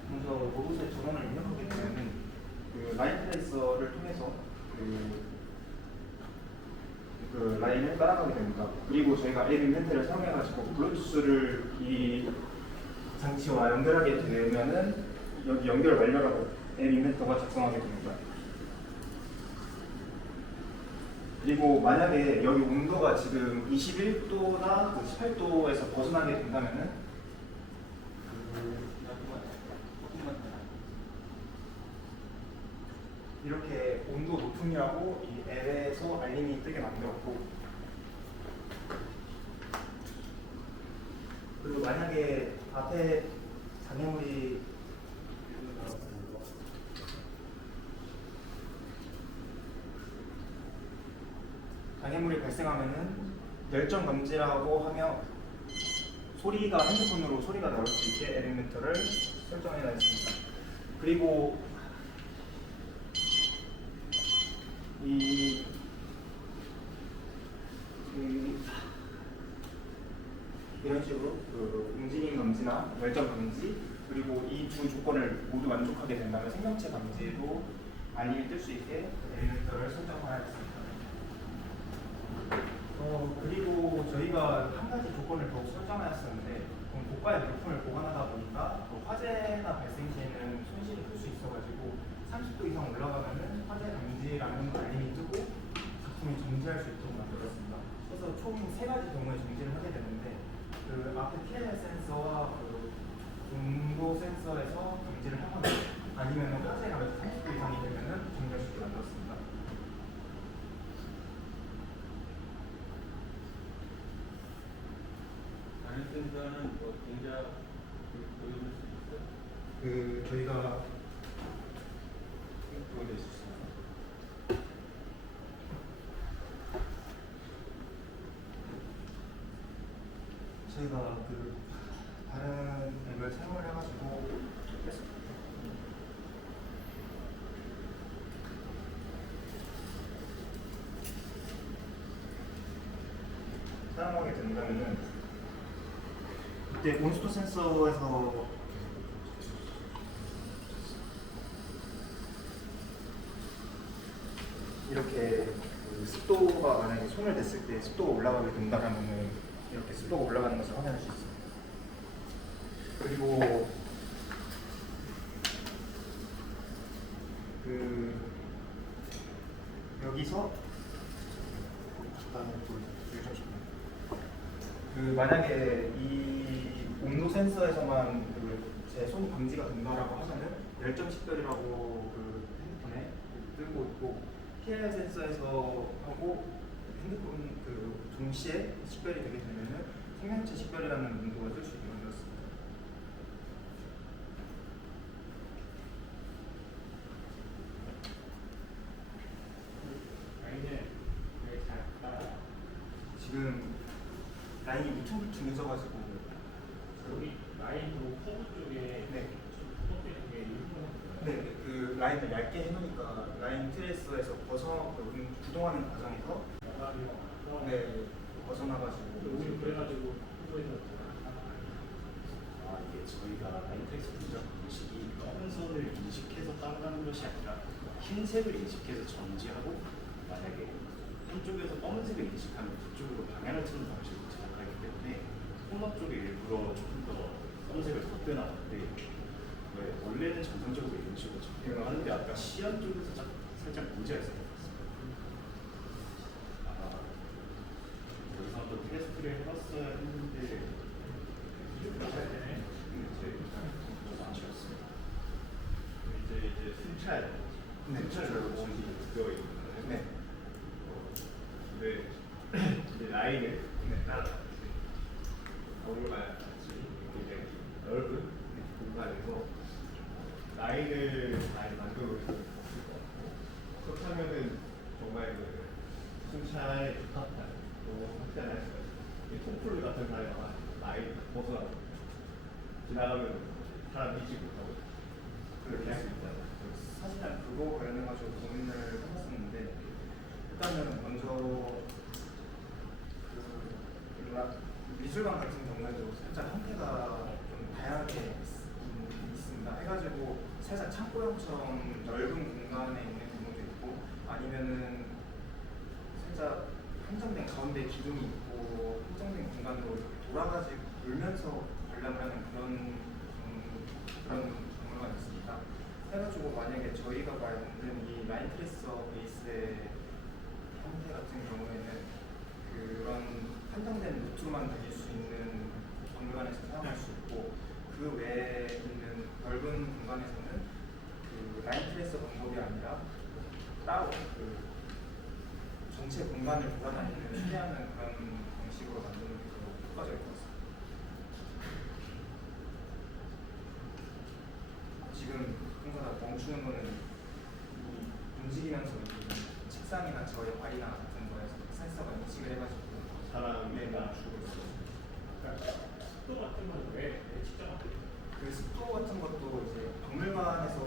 먼저 로봇의 전원을 입력하게 되면 그 라인 트레이서를 통해서 그 라인을 따라가게 됩니다. 그리고 저희가 앱 인벤트를 사용해가지고 블루투스를 이 장치와 연결하게 되면은 여기 연결 완료라고 앱 인벤터가 작성하게 됩니다. 그리고 만약에 여기 온도가 지금 21도나 18도에서 벗어나게 된다면은 이렇게 온도 높음이라고 이 앱에서 알림이 뜨게 만들었고, 그리고 만약에 앞에 장애물이 발생하면은 열정 감지라고 하며 핸드폰으로 소리가 나올 수 있게 엘리멘터를 설정해 놨습니다. 그리고 이런 식으로 그 움직임 감지나 열정 감지, 그리고 이 두 조건을 모두 만족하게 된다면 생명체 감지도 알림이 뜰 수 있게 엘리멘터를 설정하였습니다. 그리고 저희가 한 가지 조건을 더욱 설정하였었는데, 고가의 물품을 보관하다 보니까 화재가 발생 시에는 손실이 클 수 있어가지고 30도 이상 올라가면은 화재 감지라는 알림이 뜨고 작품이 정지할 수 있도록 만들었습니다. 그래서 총 3가지 경우에 정지를 하게 되는데, 그 앞에 PIR 센서와 그 온도 센서에서 감지를 하거나 아니면 화재 감지 30도 이상이 되면은 정지할 수 있게 만들었습니다. 다른 센서는 뭐 동작 보여줄 수 있어요? 저희가 보여드릴 수 있습니다. 저희가 다른 앱을 사용을 해가지고 사용하게 된다면은 그때 온수도 센서에서 이렇게 그 습도가 만약에 손을 댔을 때 습도가 올라가게 된다면 이렇게 습도가 올라가는 것을 확인할 수 있습니다. 그리고 여기서 만약에 이 온도 센서에서만 제 손 감지가 된다라고 하면은 열점 식별이라고 핸드폰에 뜨고 있고 PIR 센서에서 하고 핸드폰 동시에 식별이 되게 되면은 생명체 식별이라는 문구가 뜰 수 있게 만들었습니다. 지금 라인이 울퉁불퉁해져가지고 여기 라인도 커브 쪽에 그 라인을 얇게 해놓으니까 라인 트레이서에서 구동하는 과정에서 벗어나가지고 그래가지고 이게 저희가 라인텍스 분석 방식이 검은 선을 인식해서 따라가는 것이 아니라 흰색을 인식해서 전지하고 만약에 한쪽에서 검은색을 인식하면 그쪽으로 방향을 트는 방식으로 제작하기 때문에 코너 쪽에 일부러 조금 더 검은색을 덧대놨는데 원래는 정상적으로 이런 식으로 적용을 하는데 아까 시안 쪽에서 살짝 문제가 있었던 것 같습니다. 여기서 또 테스트를 해봤어야 했는데 이제 순찰 되어 있는 이제 라인을 따라 거울과 같이 굉장히 넓은 공간에서 라인을 잘 만들어 놓을 수 있을 것 같고 그렇다면은 정말 순찰에 적합한 또 확장할 수 있어요. 톰풀 같은 사례가 라인 벗어나고 지나가면 사람 잊지 못하고 그렇게 할 수 있잖아요. 사실은 그거 관련해가지고 고민을 해봤었는데 일단은 먼저 미술관 같은 경우에도 살짝 형태가 좀 다양하게 있습니다. 해가지고 살짝 창고형처럼 넓은 공간에 있는 경우도 있고 아니면은 살짝 한정된 가운데 기둥이 있고 한정된 공간으로 돌아가지고 돌면서 관람을 하는 그런 경우가 있습니다. 해가지고 만약에 저희가 만든 이 라인 트레이서 베이스의 형태 같은 경우에는 그런 한정된 루트로만 다닐 수 있는 박물관에서 사용할 수 있고 그 외에 있는 넓은 공간에서는 그 라인 트레이서 방법이 아니라 따로 전체 공간을 돌아다니는 추리하는 그런 방식으로 만드는 게 더 효과적일 것 같습니다. 지금 뭔가 멈추는 거는 이 움직이면서 이 책상이나 저의 발이나 같은 거에서 센서가 인식을 해가지고 사람이 멈추고 있어요. 습도 같은 건 왜 측정하게 돼요? 그 습도 같은 것도 이제 박물관에서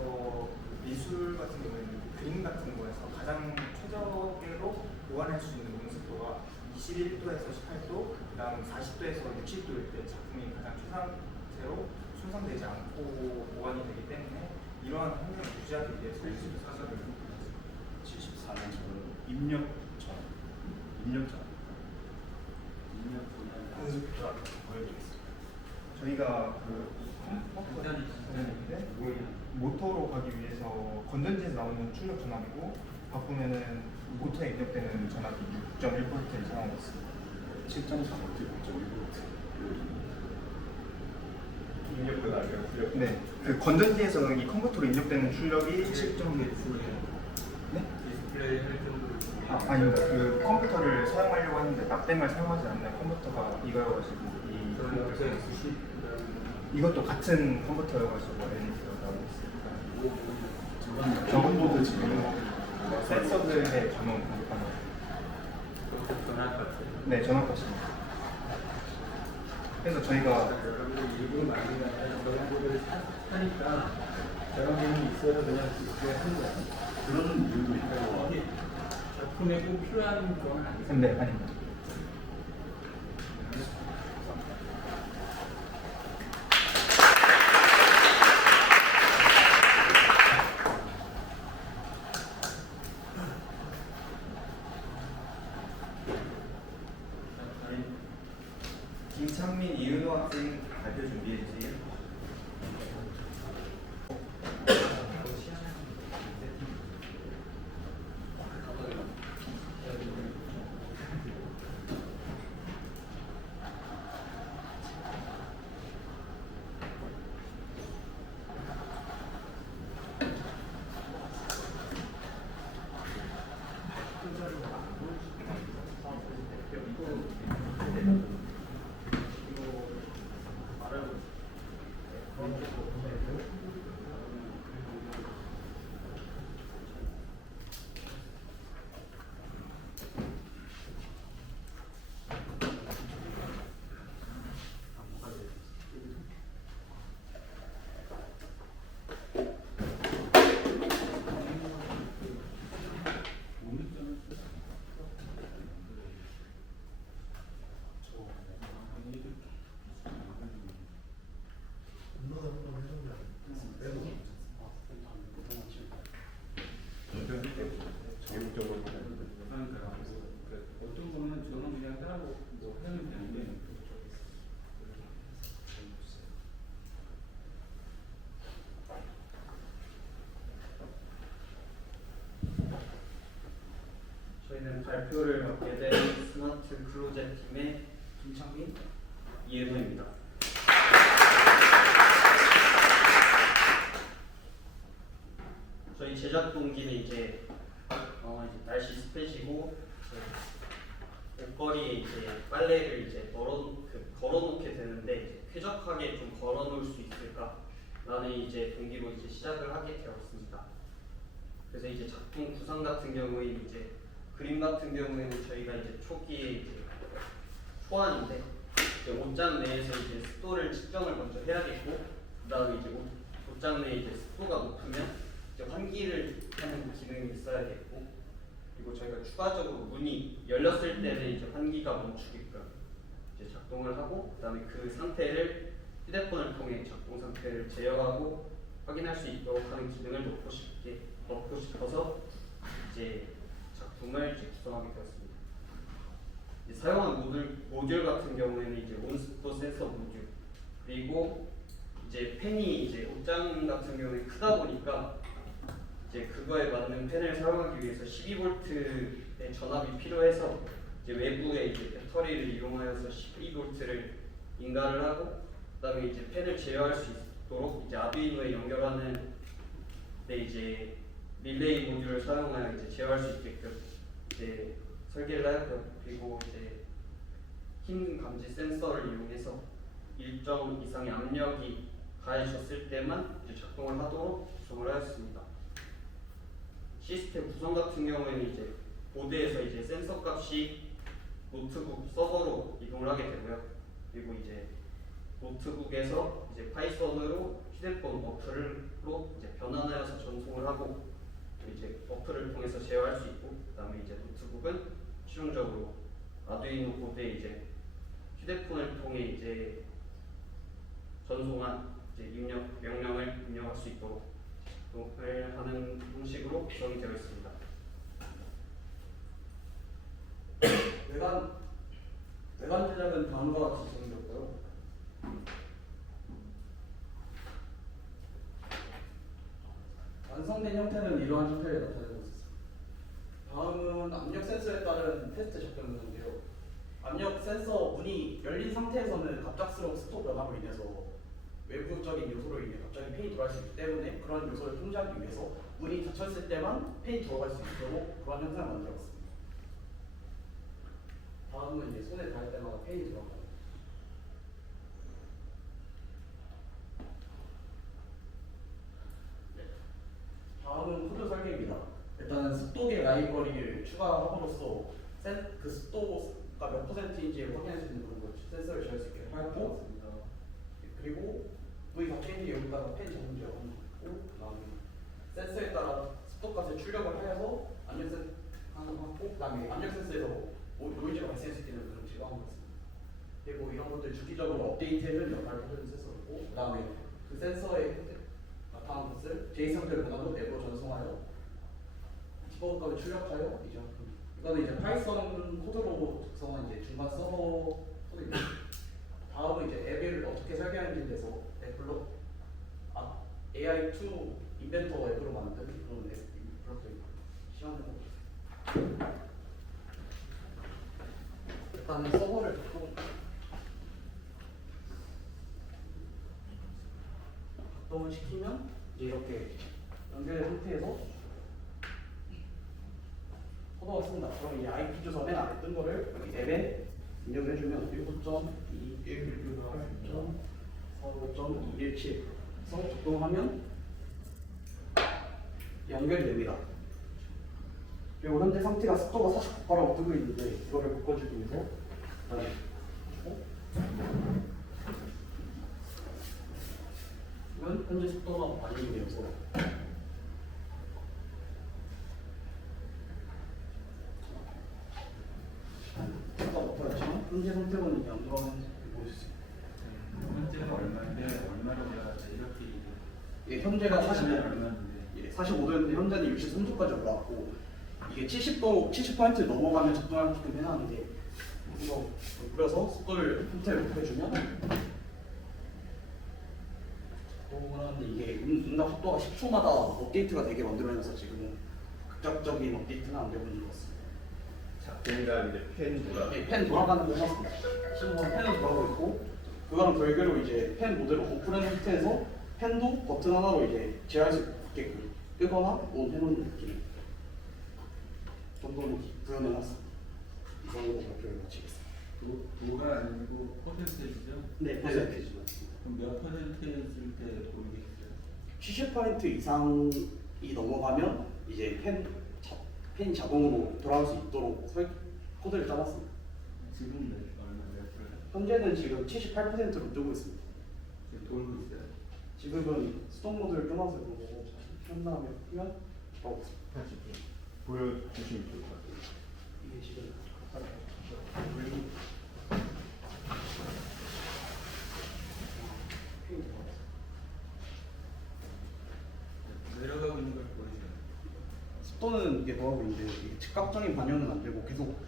미술 같은 경우에는 그림 같은 거에서 가장 최적으로 보관할 수 있는 온습도가 21도에서 18도, 그다음 40도에서 60도일 때 작품이 가장 최상태로 손상되지 않고 보관이 되기 때문에 이러한 환경을 유지하기 위해서 사설을 74년 전으로 입력 전 보여드리겠습니다. 저희가 모터로 가기 위해서 건전지에서 나오는 출력 전압이고 바꾸면은 모터에 입력되는 전압이 6.1V를 사용하고 있습니다. 7.4V, 6.1V. 입력보다 아니라 출력. 네, 그 건전지에서 이 컴퓨터로 입력되는 출력이 7.1V. 네? 아닙니다. 그 컴퓨터를 사용하려고 하는데 납땜을 사용하지 않는 컴퓨터가 이거여가지고 이것도 같은 컴퓨터여가지고 LED가 나오고 있습니다. 저것도 지금 센서들의 전원 공급하는. 네, 전압값입니다. 그래서 저희가 일부러 만든 저런 거를 하니까 저런 기능이 있어서 그냥 그렇게 하는 거야. 그런 이유도 있고 작품에 꼭 필요한 건 아니죠. 네, 아닙니다. 학생 발표 준비해 주세요. 전국적으로 어떤 거는 저는 그냥 하라고 뭐 하면 되는데 저희는 발표를 맡게 된 스마트 클로젯 팀의 김창민, 이혜도입니다. 저희 제작 동기는 이제 날씨 습해지고 옷걸이에 이제 빨래를 이제 걸어놓게 되는데 이제 쾌적하게 좀 걸어놓을 수 있을까라는 이제 동기로 이제 시작을 하게 되었습니다. 그래서 이제 작품 구성 같은 경우에는 이제 그림 같은 경우에는 저희가 이제 초기에 이제 초안인데 이제 옷장 내에서 이제 습도를 측정을 먼저 해야겠고 그다음에 이제 옷장 내에 이제 습도가 높으면 이제 환기를 하는 기능이 있어야겠고 그리고 저희가 추가적으로 문이 열렸을 때는 이제 환기가 멈추게끔 이제 작동을 하고 그다음에 그 상태를 휴대폰을 통해 작동 상태를 제어하고 확인할 수 있도록 하는 기능을 넣고 싶어서 이제 작품을 이제 구성하게 되었습니다. 이제 사용한 모듈 같은 경우에는 이제 온습도 센서 모듈 그리고 이제 팬이 이제 옷장 같은 경우에 크다 보니까 이제 그거에 맞는 팬을 사용하기 위해서 12V의 전압이 필요해서 이제 외부에 이제 배터리를 이용하여서 12V를 인가를 하고 그다음에 이제 팬을 제어할 수 있도록 이제 아두이노에 연결하는 데 이제 릴레이 모듈을 사용하여 이제 제어할 수 있게끔 이제 설계를 하였고요. 그리고 이제 힘 감지 센서를 이용해서 일정 이상의 압력이 가해졌을 때만 이제 작동을 하도록 구성을 하였습니다. 시스템 구성 같은 경우에는 이제 보드에서 이제 센서 값이 노트북 서버로 이동을 하게 되고요. 그리고 이제 노트북에서 이제 파이썬으로 휴대폰 어플로 이제 변환하여서 전송을 하고 이제 어플을 통해서 제어할 수 있고 그다음에 이제 노트북은 최종적으로 아두이노 보드에 이제 휴대폰을 통해 이제 전송한 이제 명령을 입력할 수 있도록 작동을 하는 형식으로 구성이 되어 있습니다. 외관 제작은 다음과 같이 진행되었고요. 완성된 형태는 이러한 형태를 나타내고 있습니다. 다음은 압력 센서에 따른 테스트 접근인데요. 압력 센서 문이 열린 상태에서는 갑작스러운 스톱 변화로 인해서 외부적인 요소로 인해 갑자기 팬이 돌아갈 수 있기 때문에 그런 요소를 통제하기 위해서 문이 닫혔을 때만 팬이 들어갈 수 있도록 그런 현상을 만들었습니다. 다음은 이제 손에 닿을 때마다 팬이 들어가요. 다음은 코드 설계입니다. 일단은 습도계 라이브러리를 추가함으로써 그 습도가 몇 %인지 확인할 수 있는 그런 걸 센서를 지을 수 있게 하였고, 그리고 V 닫혀있는지 여기다가 팬 전문지를 하고, 그다음에 센서에 따라 습도값을 출력을 하여서 압력 센서하고, 그다음에 압력 센서에서 노이즈가 발생할 수 있는 그런 제거한 거 있습니다. 그리고 이런 것들 주기적으로 업데이트해주는 역할을 해주는 센서고, 그다음에 그 센서에 나타난 것을 JSON 형태로 변화로 내부로 전송하여 디버그값을 출력하여 이거는 이제 파이썬 코드로 작성한 이제 중간 서버 코드입니다. 다음은 이제 앱을 어떻게 설계하는지에 대해서 앱블로 AI2 인벤터 앱으로 만든 그런 앱 그렇게 시연해보고 일단 서버를 작동을 시키면 이제 이렇게 연결된 상태에서 포도가 씁니다. 그럼 이 IP 주소 맨 아래 뜬 거를 여기 앱에 입력을 해주면 19.21.45.217에서 작동하면 연결됩니다. 그리고 현재 상태가 습도가 49%라고 뜨고 있는데 이거를 바꿔주기 위해서 이건 현재 습도가 반영이 되어서 현재 상태로는 안 들어가는 보여주세요. 현재가 얼마인데 얼마로 올라갔다 이렇게 예, 현재가 45, 얼마인데 예, 45도였는데 현재는 63도까지 올라왔고 이게 70도, 70% 넘어가면 작동하게끔 해놨는데 이거 뿌려서 습도를 상태를 높여주면 작동을 하는데 이게 응답 속도가 10초마다 업데이트가 되게 만들어내서 지금은 극적인 업데이트는 안 되고 있는 것 같습니다. 작동이랑 이제 펜 돌아. 네, 펜 돌아가는 거 해놨습니다. 지금 펜은 돌아가고 있고 그거랑 별개로 이제 펜 모델을 오픈한 상태에서 펜도 버튼 하나로 이제 제어할 수 있게끔 끄거나 온 해놓는 느낌 정도로 구현해놨습니다. 이상으로 발표를 마치겠습니다. 도가 아니고 퍼센테이지죠? 네, 퍼센테이지 맞습니다. 그럼 몇 퍼센트일 때 보이겠어요? 70% 이상이 넘어가면 이제 펜이 자동으로 돌아갈 수 있도록 코드를 짜놨습니다. 지금 몇 프로? 현재는 지금 78%로 뜨고 있습니다. 지금 돌고 있어요? 지금은 스톱 모드를 끊어서 보고 켠 다음에 끄면 돌아오고 있습니다. 다시 보여주시면 좋을 것 같아요. 이게 지금 내려가고 있는 걸 보이세요? 습도는 이게 돌아가고 있는데 이게 즉각적인 반영은 안 되고 계속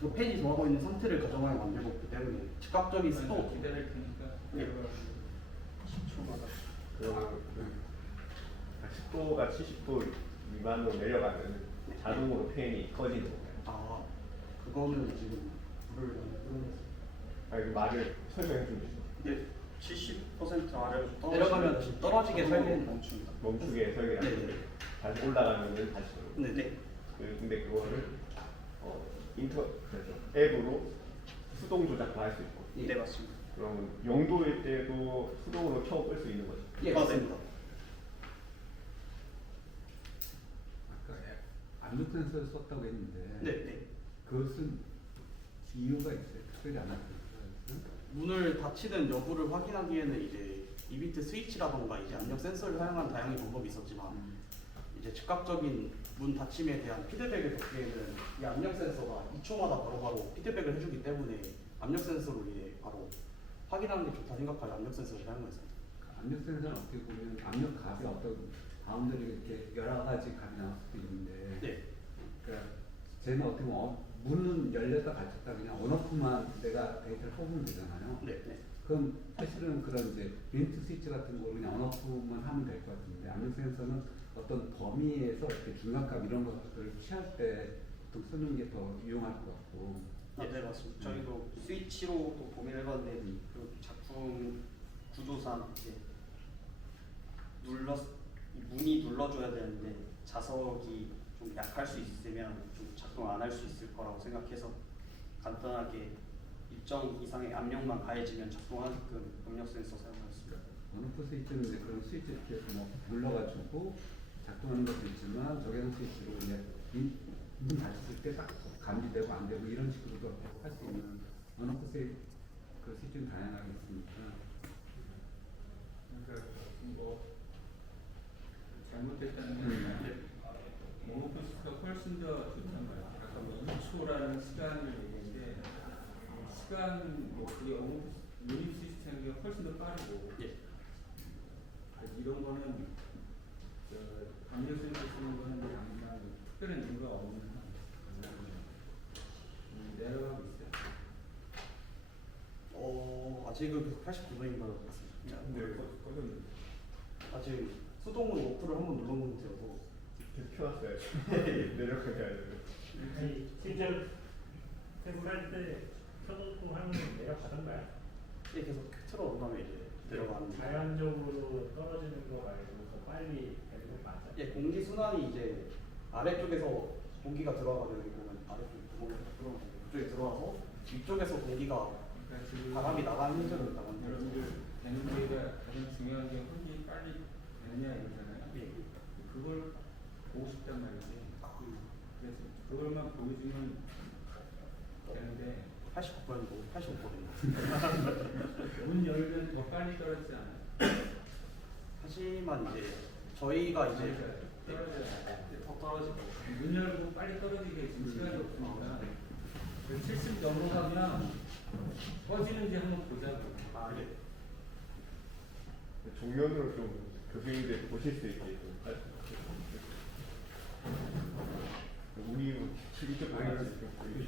그 펜이 돌아가고 있는 상태를 가정하게 만들고 있기 때문에 즉각적인 습도 기다릴 테니까 네. 10초마다. 그러면 습도가 70도 미만으로 내려가면 자동으로 펜이 꺼지는 건가요? 아 그거는 지금 불을 끄는 아니 말을 설명해 주시죠. 네, 70% 아래로 내려가면 떨어지게 설계는 멈춥니다. 멈추게 설계를 네, 하고 네. 다시 올라가면은 다시. 네네. 근데 그거를 그래서 앱으로 수동 조작도 할 수 있고. 네 맞습니다. 그럼 0도일 때도 수동으로 켜 끌 수 있는 거죠? 예 맞습니다. 아까 압력 센서를 썼다고 했는데 네. 그것은 이유가 있어요. 특별히 압력 센서. 문을 닫히는 여부를 확인하기에는 이제 2비트 스위치라던가 이제 압력 센서를 사용한 다양한 방법이 있었지만 이제 즉각적인 문 닫힘에 대한 피드백을 받기에는 이 압력 센서가 2초마다 바로바로 피드백을 해주기 때문에 압력 센서로 이제 바로 확인하는 게 좋다 생각하여 압력 센서를 사용했습니다. 압력 센서는 어떻게 보면 압력 값이 어떤 바운더리 이렇게 여러 가지 값이 나올 수도 있는데, 네. 그러니까 쟤는 어떻게 보면 문은 열렸다 닫혔다 그냥 온오프만 내가 데이터를 뽑으면 되잖아요. 네. 그럼 사실은 그런 이제 빈트 스위치 같은 거 그냥 온오프만 하면 될 것 같은데 압력 센서는 어떤 범위에서 이렇게 중간값 이런 것들을 취할 때 보통 쓰는 게 더 유용할 것 같고. 네 맞습니다. 저희도 스위치로도 고민을 해봤는데 그 작품 구조상 이제 문이 눌러줘야 되는데 자석이 좀 약할 수 있으면 좀 작동 안 할 수 있을 거라고 생각해서 간단하게 일정 이상의 압력만 가해지면 작동하게끔 압력 센서 사용하였습니다. 온오프 스위치는 이제 그런 스위치 이렇게 뭐 눌러가지고 작동하는 것도 있지만 적외선 스위치로 이제 문 닫혔을 때 딱 감지되고 안 되고 이런 식으로도 할 수 있는 온오프 그 스위치는 다양하게 있으니까. 그러니까 뭐 잘못됐다는 온오프 스위치가 훨씬 더 좋단 말이에요. 아까 뭐 2초라는 시간을 얘기했는데 시간 뭐 그게 온오프 유닛 시스템이 훨씬 더 빠르고 이런 거는 압력 센서 쓰는 거는 당장 특별한 이유가 없는 내려가고 있어요. 아직은 89도인 것 같습니다. 근데 꺼졌는데. 아직 수동으로 워크를 한번 눌러본 상태여서 계속 켜놨어요. 내력하게 하려고. 아니 실제로 퇴근할 때 켜놓고 하면 내려가던가요? 이게 계속 틀어 놓으면 이제 들어가는. 자연적으로 떨어지는 거 말고 더 빨리 되는 거 맞아요? 예, 공기 순환이 이제 아래쪽에서 공기가 들어가면 여기 보면 아래쪽 구멍에서 들어가고 이쪽에 들어와서 위쪽에서 공기가 그러니까 지금 바람이 나가는 현상을 나가는 거죠. 여러분들 되는 게 가장 중요한 게 흙이 빨리 되느냐 이거잖아요. 예. 그걸 보고 싶단 말이지. 그래서 그걸만 보여주면 되는데 89%고 85%. 문 열면 더 빨리 떨어지지 않아요? 하지만 이제 저희가 이제 떨어져야 돼. 더 떨어지고 문 열고 빨리 떨어지게 지금 시간이 없으니까 70 넘어가면 꺼지는지 한번 보자고. 아, 예. 정면으로 좀 교수님들 보실 수 있게 좀 할. 우리 이쪽 보이는 좀 보이시.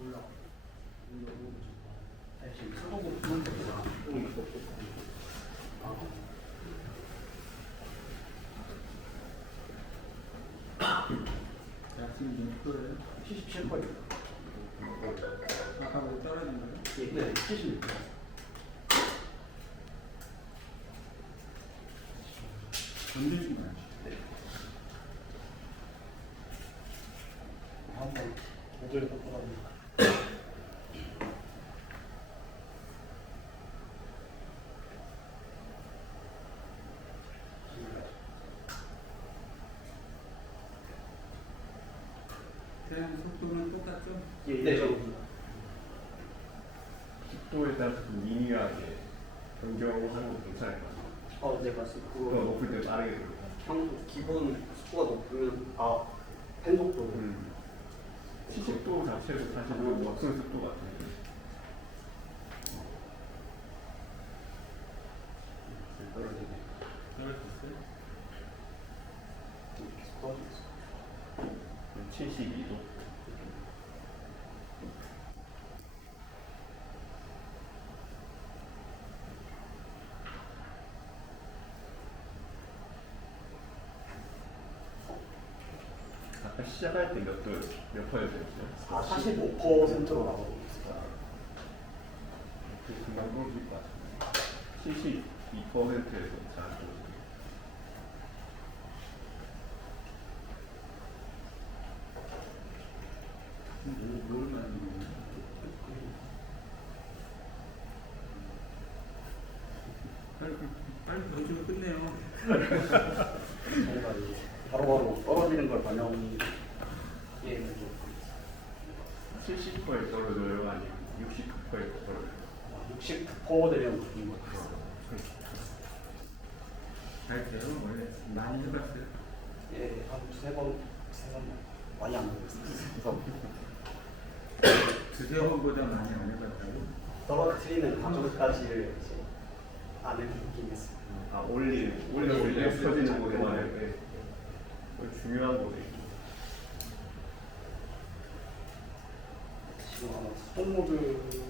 올라. 지금 수동으로 푸는 거구나. 자, 지금 몇 도예요? 77%입니다. 아까보다 떨어진 거예요? 예, 네, 76%. 건들지 마요. 네. 한번 모조리 덮어갑니다. 그냥 속도는 똑같죠? 예, 네, 저 속도에 따라서 좀 미미하게 변경하는 거 괜찮을 것 같아요. 네, 맞습니다. 속도가 높을 때 빠르게 들어가. 기본 속도가 높으면 펜속도 70도 자체도 사실 막선 속도 같아요. 떨어지네. 떨어졌어요? 계속 떨어지고 있어요. 72도. 아까 시작할 때 몇 퍼센트였어요? 45%로 나가고 있습니다. 금방 떨어질 것 같아요. 72%에서 잘 떨어지네요. 뭘 말하는 거예요? 빨리 던지고 끝내요. 저희가 이제 바로바로 떨어지는 걸 반영하는 게 먼저 70%에 떨어져요? 아니면 69%에 떨어져요? 69% 되면 바뀐 것 같아요. 잘 돼요? 원래 많이 해봤어요? 예, 한 두세 번 많이 안 해봤어요. 두세 번보다 많이 안 해봤다고? 떨어뜨리는 과정까지를 이제 안 해보긴 했어요. 아, 올리는 터지는 거에만 할 때. 중요한 거네. 지금 아마 스톱 모드여가지고.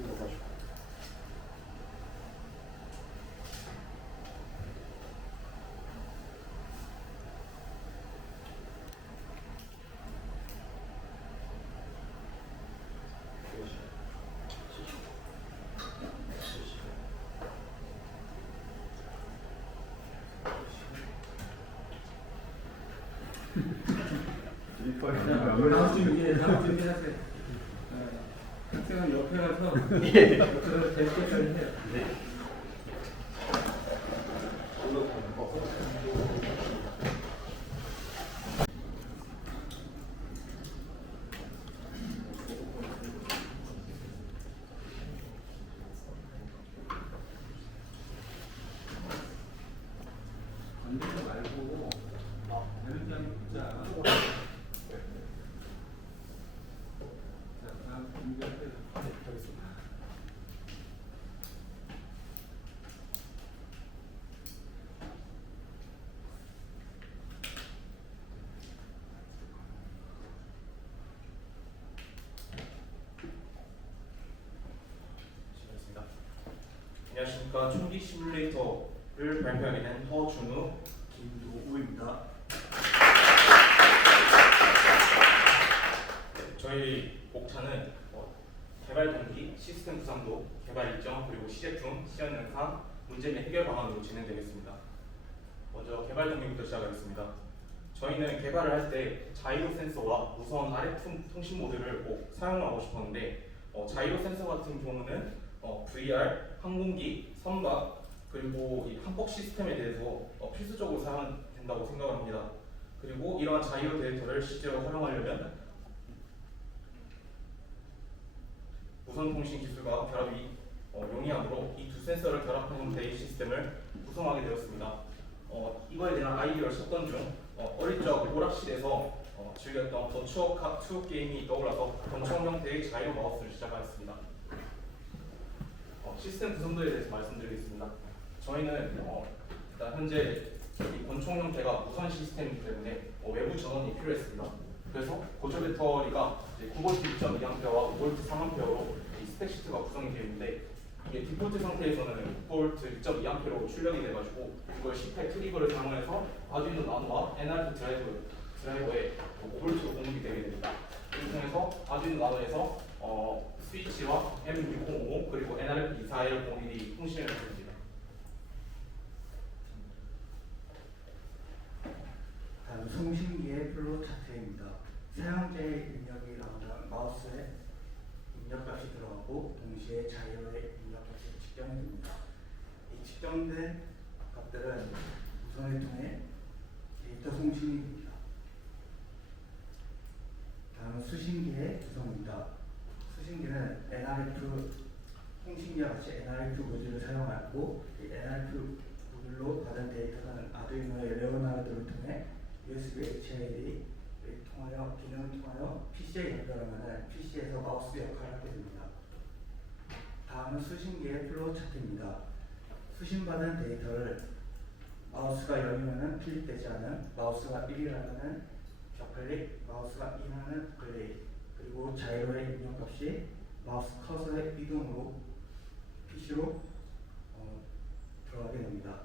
다음 준비하세요. 학생은 옆에 가서 예. 옆에서 대표를 해요. 네. 건드리지 말고 되는지 한번 보자. 자, 다음 준비하세요. 네, 알겠습니다. 안녕하십니까. 총기 시뮬레이터를 발표하게 된 허준우, 김도우입니다. 저희 목차는 개발 동기, 시스템 구상도, 개발 일정, 그리고 시제품, 시연 영상, 문제 및 해결 방안으로 진행되겠습니다. 먼저 개발 동기부터 시작하겠습니다. 저희는 개발을 할 때 자이로 센서와 무선 RF 통신 모드를 꼭 사용하고 싶었는데 자이로 센서 같은 경우는 VR, 항공기, 선박, 그리고 이 항법 시스템에 대해서 필수적으로 사용된다고 생각을 합니다. 그리고 이러한 자이로 데이터를 실제로 활용하려면 무선 통신 기술과 결합이 용이하므로 이 두 센서를 결합한 형태의 시스템을 구성하게 되었습니다. 이거에 대한 아이디어를 찾던 중 어릴 적 오락실에서 즐겼던 버추어 투 게임이 떠올라서 권총 형태의 자이로 마우스를 시작하였습니다. 시스템 구성도에 대해서 말씀드리겠습니다. 저희는 일단 현재 이 권총 형태가 무선 시스템이기 때문에 외부 전원이 필요했습니다. 그래서 보조 배터리가 9V 6.2A와 5V 3A로 이 스펙 시트가 구성이 되어 있는데 이게 디폴트 상태에서는 6V 6.2A로 출력이 돼가지고 이걸 10회 트리거를 사용해서 아두이노 나노와 NRF 드라이버에 5V로 공급이 되게 됩니다. 이를 통해서 아두이노 나노에서 스위치와 M6050 그리고 NRF 24101이 통신을 해줍니다. 다음 송신기의 플로우 차트입니다. 사용자의 입력이 나오면 마우스에 입력값이 들어가고 동시에 자이로의 입력값이 측정됩니다. 이 측정된 값들은 무선을 통해 데이터 송신이 됩니다. 다음은 수신기의 구성입니다. 수신기는 NRF 통신기와 같이 NRF 모듈을 사용하고 이 NRF 모듈로 받은 데이터는 아두이노의 레오나르도를 통해 USB HID를 통하여 기능을 통하여 PC에 연결하면 PC에서 마우스 역할을 하게 됩니다. 다음은 수신기의 플로우 차트입니다. 수신받은 데이터를 마우스가 0이면 클릭되지 않은, 마우스가 1이라면 좌클릭, 마우스가 2라면 우클릭, 그리고 자이로의 입력값이 마우스 커서의 이동으로 PC로 들어가게 됩니다.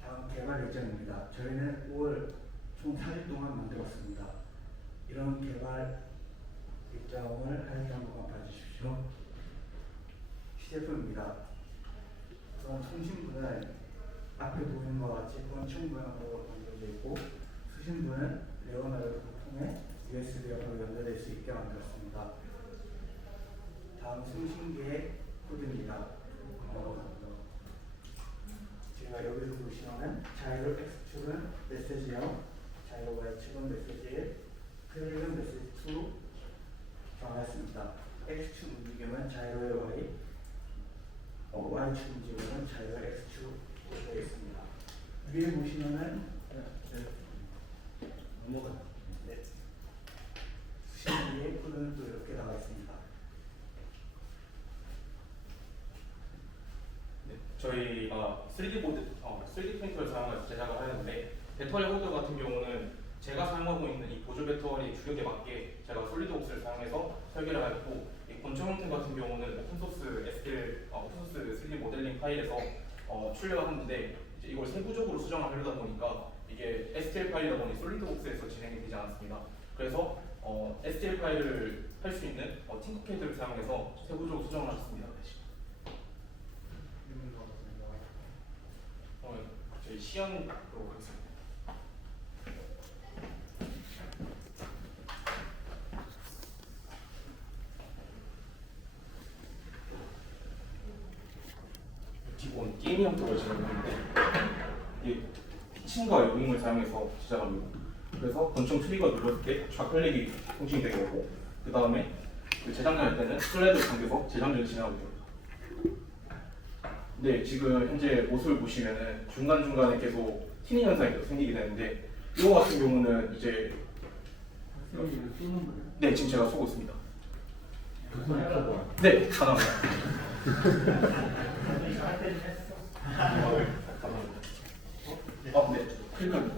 다음 개발 예정입니다. 저희는 5월 총 4일 동안 만들었습니다. 이런 개발 일정을 하였던 한번 봐주십시오. 시제품입니다. 우선 통신부는 앞에 보이는 것과 같이 권총 모양으로 만들어져 있고 수신부는 레오나르도를 통해 USB 역으로 연결될 수 있게 만들었습니다. 다음 송신기의 코드입니다. 제가 여기서 보시면 자이로 X축은 메시지 0, 자이로 Y축은 메시지 1, 클릭은 메시지 2로 정하였습니다. X축 움직임은 자이로의 Y, Y축 움직임은 자이로 X축으로 되어 있습니다. 위에 보시면은 네. 수신기의 코드는 또 이렇게 나와 있습니다. 저희가 3D 보드, 3D 프린터를 사용해서 제작을 하였는데 배터리 호드 같은 경우는 제가 사용하고 있는 이 보조 배터리 주력에 맞게 제가 솔리드웍스를 사용해서 설계를 하였고 이 권총 형태 같은 경우는 오픈소스 STL, 오픈소스 3D 모델링 파일에서 출력을 하는데 이제 이걸 세부적으로 수정을 하려다 보니까 이게 STL 파일이다 보니 솔리드웍스에서 진행이 되지 않았습니다. 그래서 STL 파일을 할 수 있는 팅커캐드를 사용해서 세부적으로 수정을 하셨습니다. 저희 시연으로 하겠습니다. 기본 게임 형태로 제작했는데 이게 피칭과 영웅을 사용해서 제작합니다. 그래서 권총 트리거 눌렀을 때 좌클릭이 통신이 되게 되고 그 다음에 재장전할 때는 슬라이드를 당겨서 재장전을 진행하게 됩니다. 네, 지금 현재 모습을 보시면은 중간중간에 계속 튀는 현상이 생기게 되는데 이거 같은 경우는 이제 네, 지금 제가 쏘고 있습니다. 네, 가능합니다. 네, 클릭합니다.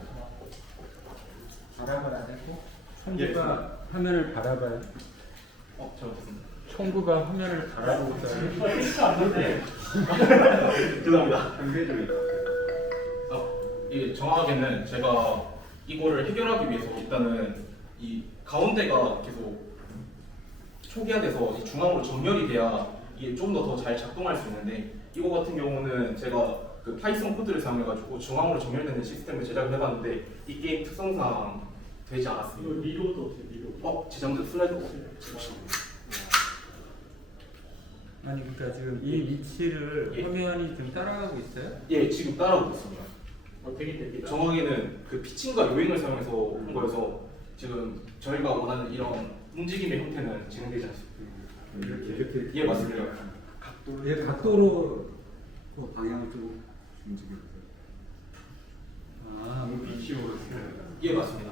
바라봐야 되고 선주가 화면을 바라봐요. 잘못했습니다. 펑구가 화면을 바라보고 있어요. 테스트 안 됐네. 죄송합니다. 상대적이다. 이게 정확하게는 제가 이거를 해결하기 위해서 일단은 이 가운데가 계속 초기화돼서 이 중앙으로 정렬이 돼야 이게 좀 더 잘 작동할 수 있는데 이거 같은 경우는 제가 그 파이썬 코드를 사용해가지고 중앙으로 정렬되는 시스템을 제작을 해봤는데 이 게임 특성상 되지 않았습니다. 이거 리로도 어떻게 리로? 제작자 슬라이드 보시면 아니 그러니까 지금 이 위치를 화면이 지금 따라가고 있어요? 예, 지금 따라오고 있습니다. 되게 됩니다. 정확히는 그 피칭과 요행을 사용해서 한 거여서 지금 저희가 원하는 이런 움직임의 형태는 진행되지 않습니다. 이렇게 예, 맞습니다. 각도로 그 방향을 좀 움직이고. 비치로 예, 맞습니다.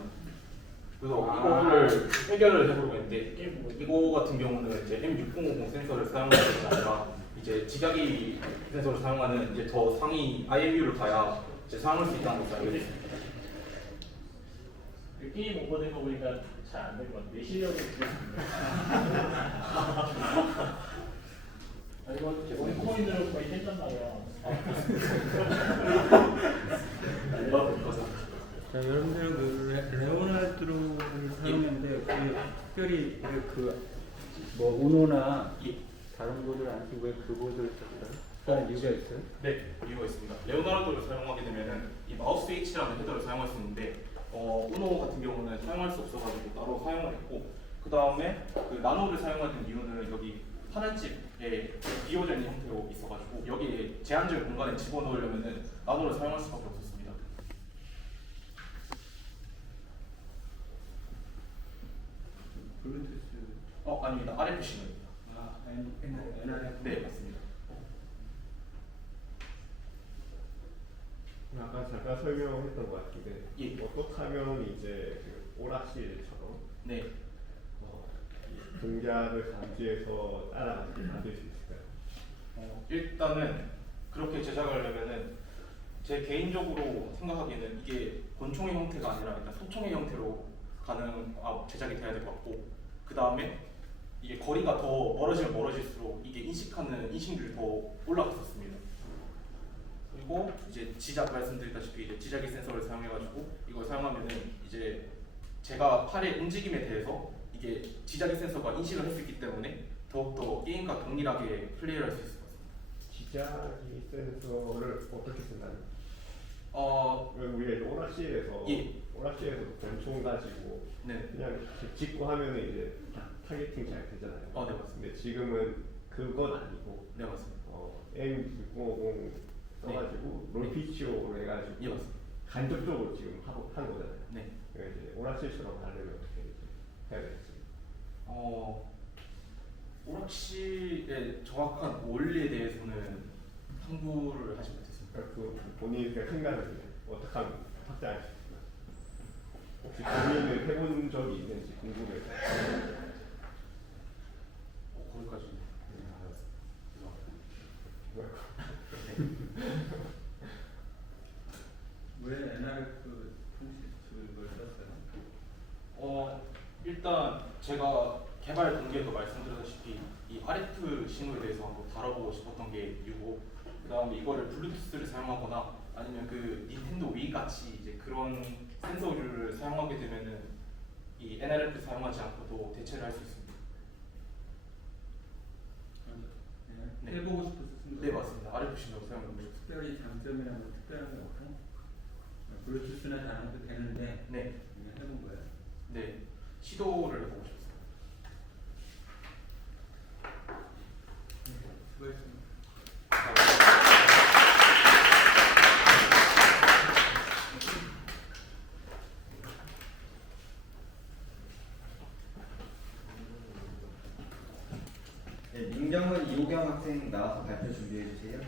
그래서 이거를 해결을 해보려고 했는데 이거 같은 경우는 이제 M6050 센서를 사용하는 것이 아니라 이제 지각이 센서를 사용하는 이제 더 상위 IMU를 봐야 이제 사용할 수 있다는 것을 알게 됐습니다. 게임 오버된 거 보니까 잘 안 될 것 같은데 실력은 이거 원코인으로 거의 했단 말이야. 자, 여러분들 그 레오나르도를 사용했는데 특별히 그뭐 우노나 다른 보드를 안 쓰고 왜 그 보드를 썼어요? 그런 이유가 있어요? 네, 이유가 있습니다. 레오나르도를 사용하게 되면은 이 마우스 H라는 헤더를 사용할 수 있는데 우노 같은 경우는 사용할 수 없어가지고 따로 사용을 했고 그 다음에 그 나노를 사용하는 이유는 여기 하늘집에 비워져 있는 형태로 있어가지고 여기에 제한적인 공간에 집어넣으려면은 나노를 사용할 수밖에 없었습니다. 블루투스 아닙니다. RFC입니다. NRF 네, 맞습니다. 아까 잠깐 설명했던 것 같은데 예. 어떻게 하면 이제 그 오락실처럼 네. 이 동작을 감지해서 따라가게 만들 수 있을까요? 일단은 그렇게 제작을 하려면은 제 개인적으로 생각하기에는 이게 권총의 형태가 아니라 일단 소총의 형태로 제작이 돼야 될 것 같고 그 다음에 이게 거리가 더 멀어지면 멀어질수록 이게 인식하는 인식률이 더 올라갔었습니다. 그리고 이제 지작 말씀드렸다시피 이제 지작의 센서를 사용해가지고 이걸 사용하면은 이제 제가 팔의 움직임에 대해서 이게 지작의 센서가 인식을 할 수 있기 때문에 더욱더 게임과 동일하게 플레이를 할 수 있을 것 같습니다. 지작이 센서를 어떻게 쓴다는? 우리가 이제 오락실에서 오락실에서 권총 가지고 그냥 짓고 하면은 이제 타겟팅 잘 되잖아요. 네, 맞습니다. 근데 지금은 그건 아니고 네, 맞습니다. M6050 써가지고 롤피치오로 해가지고 예, 맞습니다. 간접적으로 지금 한 거잖아요. 네. 그러니까 이제 오락실처럼 하려면 어떻게 해야 되겠습니까? 오락실의 정확한 원리에 대해서는 탐구를 하지 못했습니다. 그 본인의 생각을 어떻게 하면 확장할 수 있을까요? 혹시 고민을 해본 적이 있는지 궁금해서. 거기까지. 왜 NRF 콘셉트를 썼어요? 일단 제가 개발 동기에도 말씀드렸다시피 이 RF 신호에 대해서 한번 다뤄보고 싶었던 게 이유고 그 다음에 이거를 블루투스를 사용하거나 아니면 그 닌텐도 위 같이 이제 그런 센서를 사용하게 되면은 이 NRF 사용하지 않고도 대체를 할 수 있습니다. 네. 해보고 싶어서 쓴 거예요? 네, 맞습니다. RF 신호 사용해보고 싶어요. 특별히 장점이나 뭐 특별한 게 없고 블루투스나 다른 것도 되는데 네. 그냥 해본 거예요. 네, 시도를 해보고 싶습니다. 수고했습니다. 네, 민경은 이호경 학생 나와서 발표 준비해 주세요.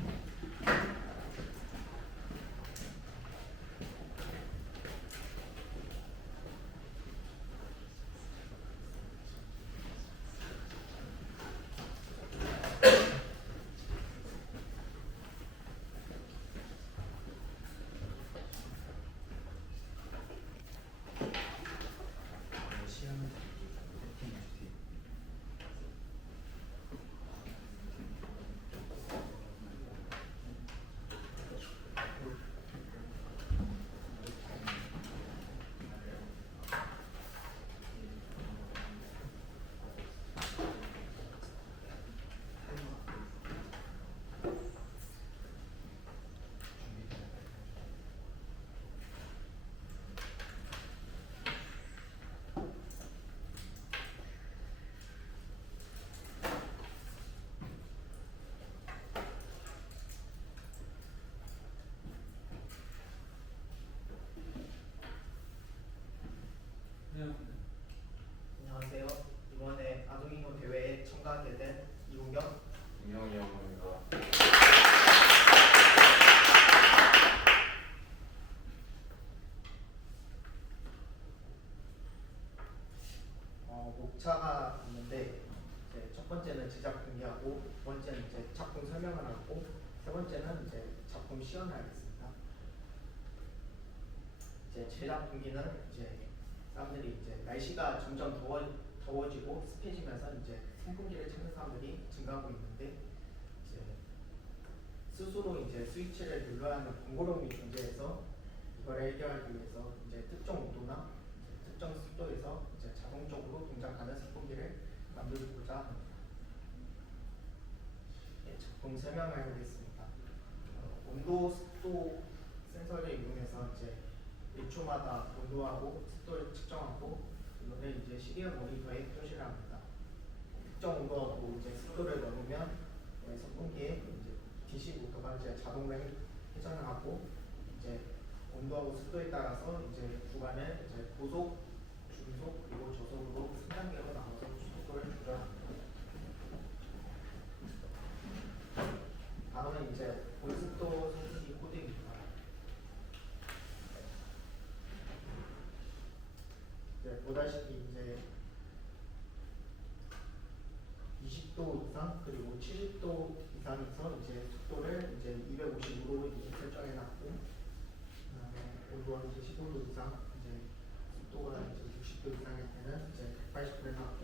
번째는 이제 작품 설명을 하고 세 번째는 이제 작품 시연을 하겠습니다. 이제 제작 분기는 이제 사람들이 이제 날씨가 점점 더워지고 습해지면서 이제 선풍기를 찾는 사람들이 증가하고 있는데 이제 스스로 이제 스위치를 눌러야 하는 번거로움이 존재해서 이걸 해결하기 위해서 이제 특정 온도나 이제 특정 습도에서 이제 자동적으로 동작하는 선풍기를 만들고자 합니다. 네, 작품 설명을 해보겠습니다. 온도, 습도 센서를 이용해서 이제 1초마다 온도하고 습도를 측정하고 이거를 이제 시리얼 모니터에 표시를 합니다. 특정 온도하고 이제 습도를 넣으면 선풍기에 이제 DC 모터가 이제 자동으로 회전을 하고 이제 온도하고 습도에 따라서 이제 구간을 이제 고속, 중속 그리고 저속으로 3단계로 나눠서 속도를 조절합니다. 다음은 이제 온습도 선풍기 코드입니다. 보다시피 이제 20도 이상 그리고 70도 이상에서 이제 속도를 이제 250으로 이제 설정해놨고, 그다음에 온도가 이제 15도 이상 이제 속도가 이제 60도 이상일 때는 이제 180을 놨고,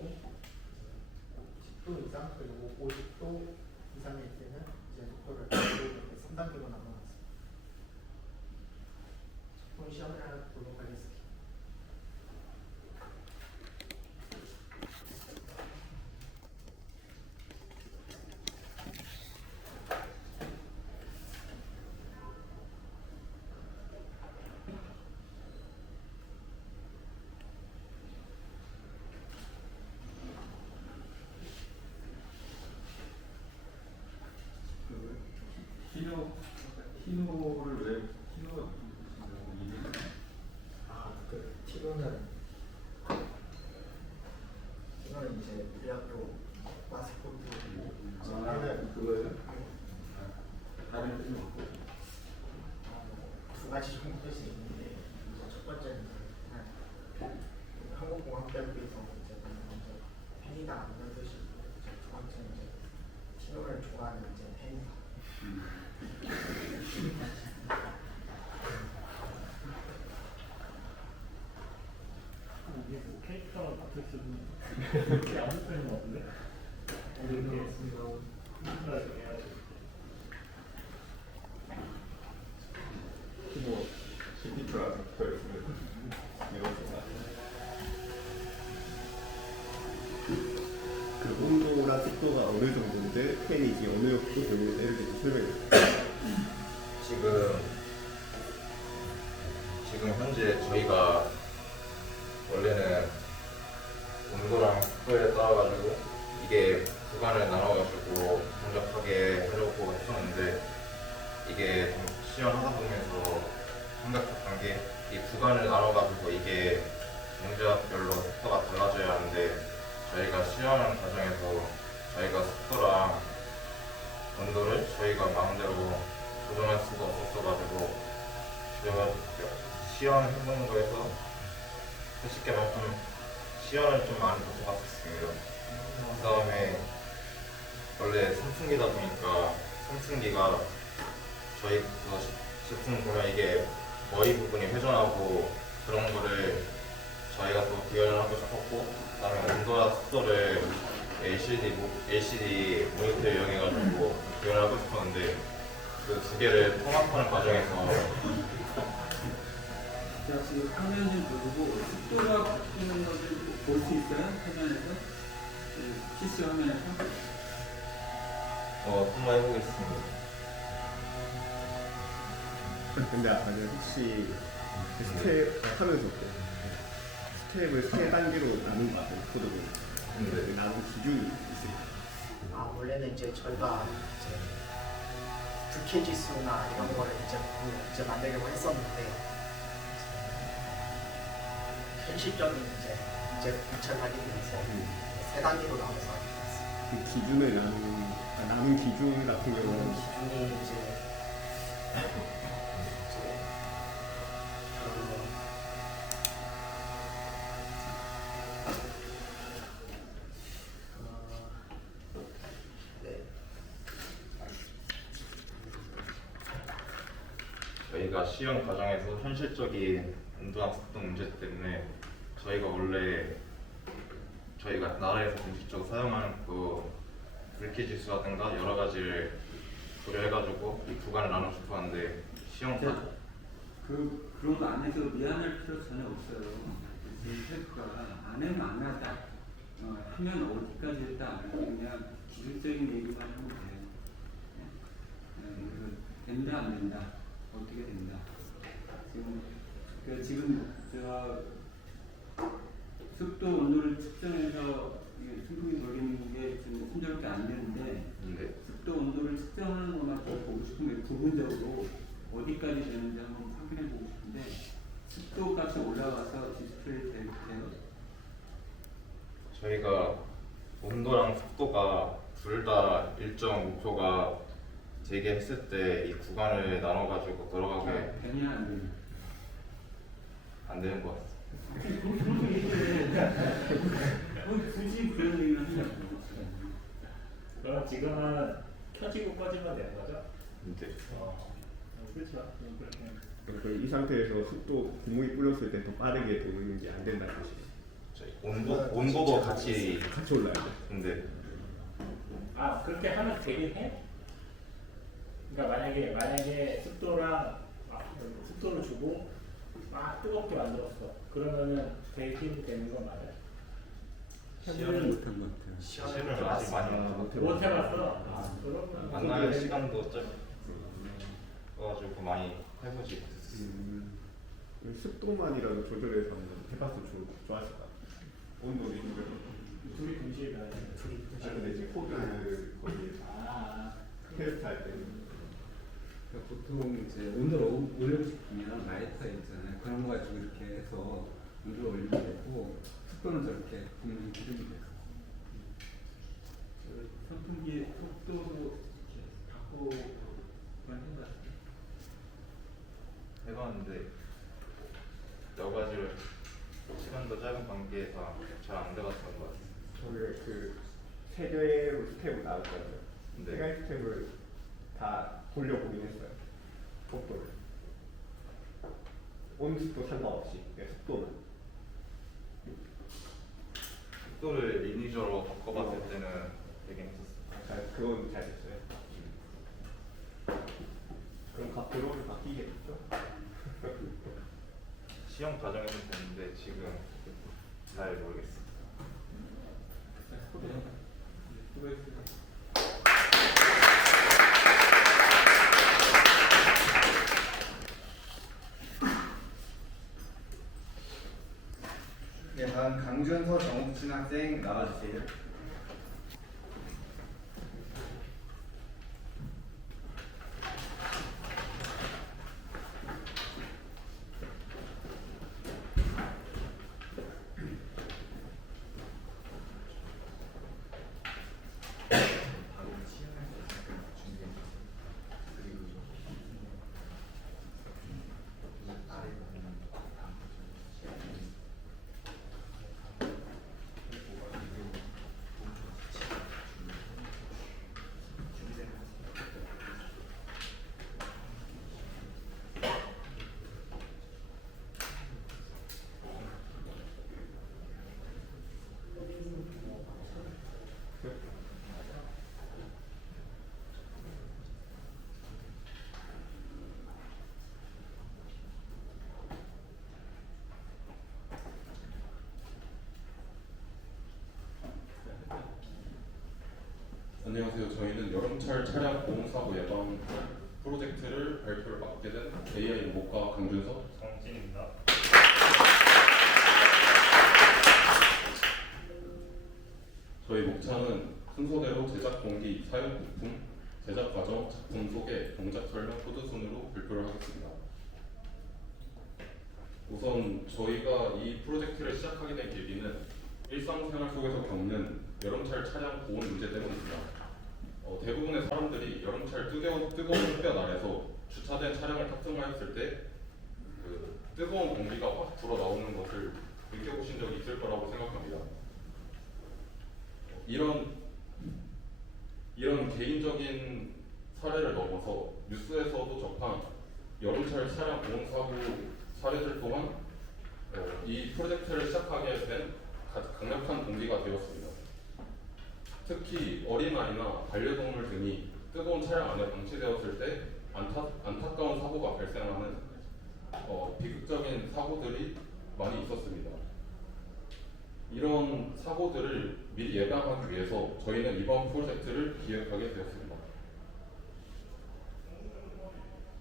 10도 이상 그리고 50도 이상일 때는 이제 속도를 3단계로 나눠놨습니다. 작품 시험을 하나 보도록 하겠습니다. 티노를 왜 티노가 티노는 이제 우리 학교 마스코트. 그거예요? 다른 뜻은 없고. 두 가지 정도 뜻이 있는데 이제 첫 번째는 한국공항대학교에서 이제 팬이다 이런 뜻이고, 이제 두 번째는 이제 티노를 좋아하는 이제 팬이다. 이게 뭐 캐릭터랑 같을 수는 그렇게 안 쓰는 것 같은데? 이렇게 생각을 해야지. 뭐 CP2라 붙어있으면 이렇습니다. 그 온도나 습도가 어느 정도인데 팬이 이제 어느 정도 되는지 이렇게 설명해 주세요. 지금 현재 저희가 원래는 온도랑 습도에 따라가지고 이게 구간을 나눠가지고 동작하게 하려고 했었는데, 이게 좀 시연하다 보면서 생각했던 게 이 구간을 나눠가지고 이게 동작별로 습도가 달라져야 하는데, 저희가 시연하는 과정에서 저희가 습도랑 온도를 저희가 마음대로 조정할 수가 없었어가지고 제가 시연해보는 거에서 쉽게 말하면 시연을 좀 많이 볼 것 같았습니다. 그 다음에 원래 선풍기다 보니까 선풍기가 저희 그 제품 보면 이게 머리 부분이 회전하고 그런 거를 저희가 또 구현을 하고 싶었고, 그 다음에 온도와 습도를 LCD 모니터 이용해가지고 구현을 하고 싶었는데, 그 두 개를 통합하는 과정에서 자, 지금 화면을 누르고 습도가 바뀌는 것을 볼 수 있어요? 화면에서? PC 화면에서? 한번 해보겠습니다. 근데 혹시 스텝 하면서 스텝을 세 단계로 나눈 거 같아요, 코드를. 근데 나눈 기준이 있어요. 원래는 이제 저희가 이제 불쾌 지수나 이런 거를 이제 만들려고 했었는데, 현실적인 이제 관찰하기 위해서 세 단계로 나눠서 하게 됐어요. 그 기준을 나눈 기준 같은 경우는 기준이 이제 네. 저희가 시험 과정에서 현실적인 온도랑 습도 문제 때문에 저희가 원래 저희가 나라에서 공식적으로 사용하는 그 불쾌 지수라든가 여러 가지를 고려해가지고 이 구간을 나눠 싶었는데 시험 그런 거 안 해서 미안할 필요 전혀 없어요. 셀프가 안 하면 안 하다. 하면 어디까지 했다 안 하고 그냥 기술적인 얘기만 하면 돼요. 그래서 된다 안 된다 어떻게 된다. 지금 제가 습도 온도를 측정해서 순풍이 돌리는 게 지금 순조롭게 안 되는데 습도 온도를 측정하는 것만 더 보고 싶은 게 부분적으로 어디까지 되는지 한번 확인해 보고 싶은데 습도 값이 올라가서 디스플레이 돼요? 저희가 온도랑 습도가 둘 다 일정 목표가 재개했을 때 이 구간을 나눠가지고 들어가게 되냐 안 되냐? 안 되는 것 같습니다. 굳이 그런 얘기를 하냐고. 그럼 지금은 켜지고 꺼지면 되는 거죠? 네. 그렇죠. 그럼 이 상태에서 습도 구멍이 뿌렸을 때 더 빠르게 되는지 안 된다는 뜻이에요. 온도도 같이 올라요. 근데 아 그렇게 하면 되긴 해? 그러니까 만약에 습도를 주고 막 뜨겁게 만들었어. 그러면은 되긴 되는 건 맞아요. 시험을 못한 것 같아요. 시험을 아직 많이 못 해봤어. 그러면 만나는 시간도 짧아가지고 많이 해보지 습도만이라도 조절해서 한번 해봤으면 좋았을 것 같아요. 온도를 조절. 둘이 동시에 가야 돼. 근데 지금 코드 거기 테스트 할 때. 보통 이제 온도를 올리고 싶으면 라이터 있잖아요. 그런 거 가지고 이렇게 해서 온도를 올리면 되고 습도는 저렇게 분명히 기준이 돼요. 선풍기의 속도도 바꾸고 그런 생각 해봤는데 여러 가지로 시간도 짧은 관계에서 잘 안 돼갔던 것 같아요. 저희가 그 세 개로 스텝을 나눴잖아요. 세 가지 스텝을 다 돌려보긴 했어요. 속도를. 온습도 상관없이 습도는. 속도를 인위적으로 바꿔봤을 때는 되긴 했었어요. 그건 잘 됐어요. 그럼 값으로 바뀌겠죠? 시험 과정에서 됐는데 지금 잘 모르겠어요. 네, 다음 강준서 정욱진 학생 나와주세요. 안녕하세요. 저희는 여름철 차량 보험사고 예방 프로젝트를 발표를 맡게 된 AI 로봇과 강준서, 정진입니다. 저희 목차는 순서대로 제작 동기, 사용 부품, 제작 과정, 작품 소개, 동작 설명, 코드 순으로 발표를 하겠습니다. 우선 저희가 이 프로젝트를 시작하게 된 계기는 일상생활 속에서 겪는 여름철 차량 보온 문제 때문입니다. 대부분의 사람들이 여름철 뜨거운 햇볕 아래서 주차된 차량을 탑승하였을 때 그 뜨거운 공기가 확 불어 나오는 것을 느껴보신 적이 있을 거라고 생각합니다. 이런 개인적인 사례를 넘어서 뉴스에서도 접한 여름철 차량 보험 사고 사례들 또한 이 프로젝트를 시작하게 된 강력한 동기가 되었습니다. 특히 어린아이나 반려동물 등이 뜨거운 차량 안에 방치되었을 때 안타까운 사고가 발생하는 비극적인 사고들이 많이 있었습니다. 이런 사고들을 미리 예방하기 위해서 저희는 이번 프로젝트를 기획하게 되었습니다.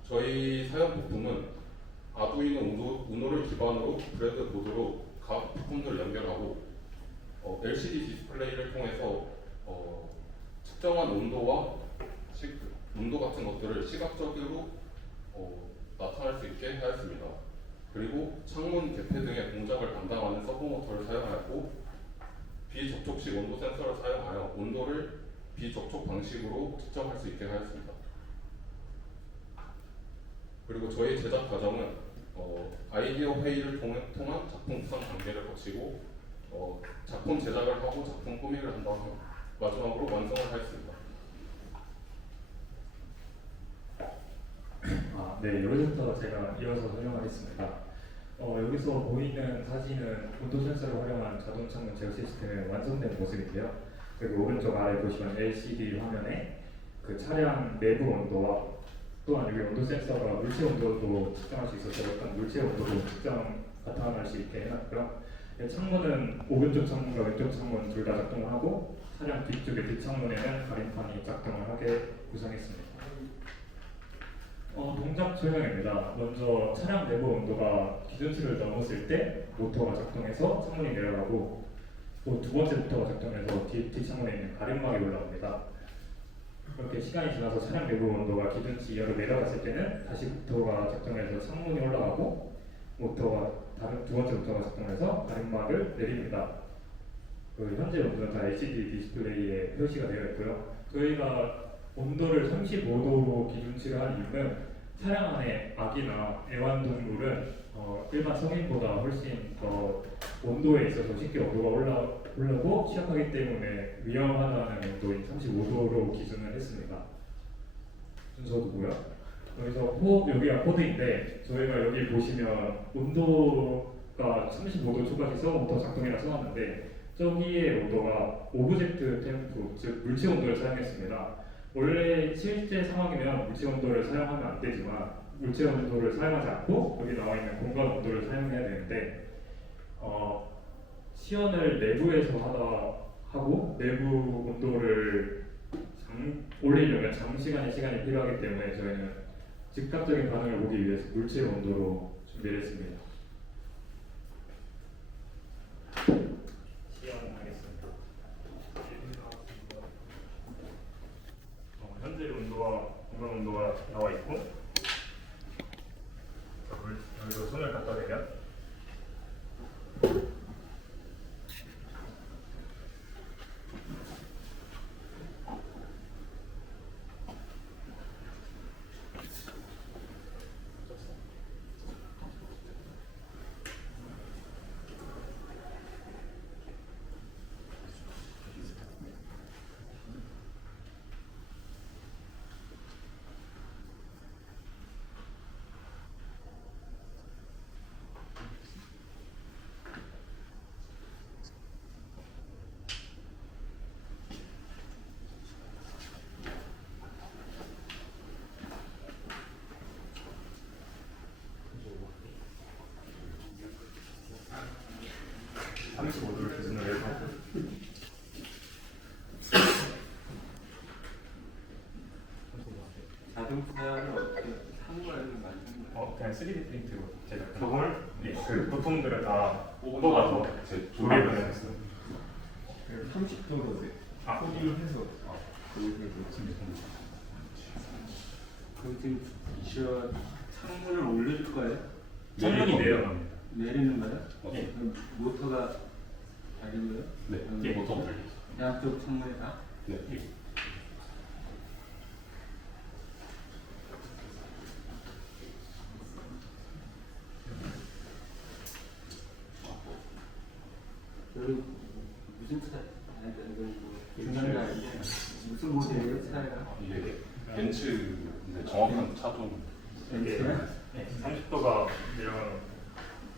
저희 사용 부품은 아두이노 우노를 기반으로 브레드보드로 각 부품들을 연결하고 LCD 디스플레이를 통해서 특정한 온도 같은 것들을 시각적으로 나타날 수 있게 하였습니다. 그리고 창문 개폐 등의 동작을 담당하는 서브모터를 사용하였고 비접촉식 온도 센서를 사용하여 온도를 비접촉 방식으로 측정할 수 있게 하였습니다. 그리고 저희 제작 과정은 아이디어 회의를 통한 작품 구상 단계를 거치고 작품 제작을 하고 작품 꾸미기를 한 다음에 마지막으로 완성을 하였습니다. 네, 여기서부터 제가 이어서 설명하겠습니다. 여기서 보이는 사진은 온도 센서를 활용한 자동 창문 제어 시스템의 완성된 모습인데요. 그리고 오른쪽 아래 보시면 LCD 화면에 그 차량 내부 온도와 또한 여기 온도 센서가 물체 온도도 측정할 수 있어서 어떤 물체 온도도 나타날 수 있게 해놨고요. 창문은 오른쪽 창문과 왼쪽 창문 둘 다 작동을 하고 차량 뒤쪽의 뒷창문에는 가림판이 작동을 하게 구성했습니다. 동작 설명입니다. 먼저 차량 내부 온도가 기준치를 넘었을 때 모터가 작동해서 창문이 내려가고 또 두 번째 모터가 작동해서 뒷창문에 있는 가림막이 올라옵니다. 그렇게 시간이 지나서 차량 내부 온도가 기준치 이하로 내려갔을 때는 다시 모터가 작동해서 창문이 올라가고 두 번째 모터가 작동해서 가림막을 내립니다. 현재 온도는 다 LCD 디스플레이에 표시가 되어 있고요. 저희가 온도를 35도로 기준치를 한 이유는 차량 안에 아기나 애완동물은 일반 성인보다 훨씬 더 온도에 있어서 쉽게 온도가 올라고 취약하기 때문에 위험하다는 온도인 35도로 기준을 했습니다. 순서도고요. 그래서 여기가 코드인데 저희가 여기 보시면 온도가 35도 초까지 서버부터 작동이라 써놨는데 저기의 온도가 오브젝트 템프, 즉 물체 온도를 사용했습니다. 원래 실제 상황이면 물체 온도를 사용하면 안 되지만 물체 온도를 사용하지 않고 여기 나와 있는 공간 온도를 사용해야 되는데 시연을 내부에서 하고 내부 온도를 올리려면 시간이 필요하기 때문에 저희는 즉각적인 반응을 보기 위해서 물체 온도로 준비를 했습니다. 시연하겠습니다. 현재 온도와 공간 온도가 나와 있고 여기로 손을 갖다 대면 자동차를 어떻게 한국에는 만드는 거예요? 그냥 3D 프린트로 제작. 그걸 그 부품들을 다 뽑아서 조립을 했어요. 30도로 코딩을 해서 그럼 지금 창문을 올릴 거예요? 창문이 내려갑니다. 내리는 거예요? 네. 모터가 달린 거예요? 네, 모터가 달려 있어요. 양쪽 창문에 다? 네. 여기 무슨 차? 무슨 모델이에요 차가? 이게 벤츠 정확한 차종 이게 30도가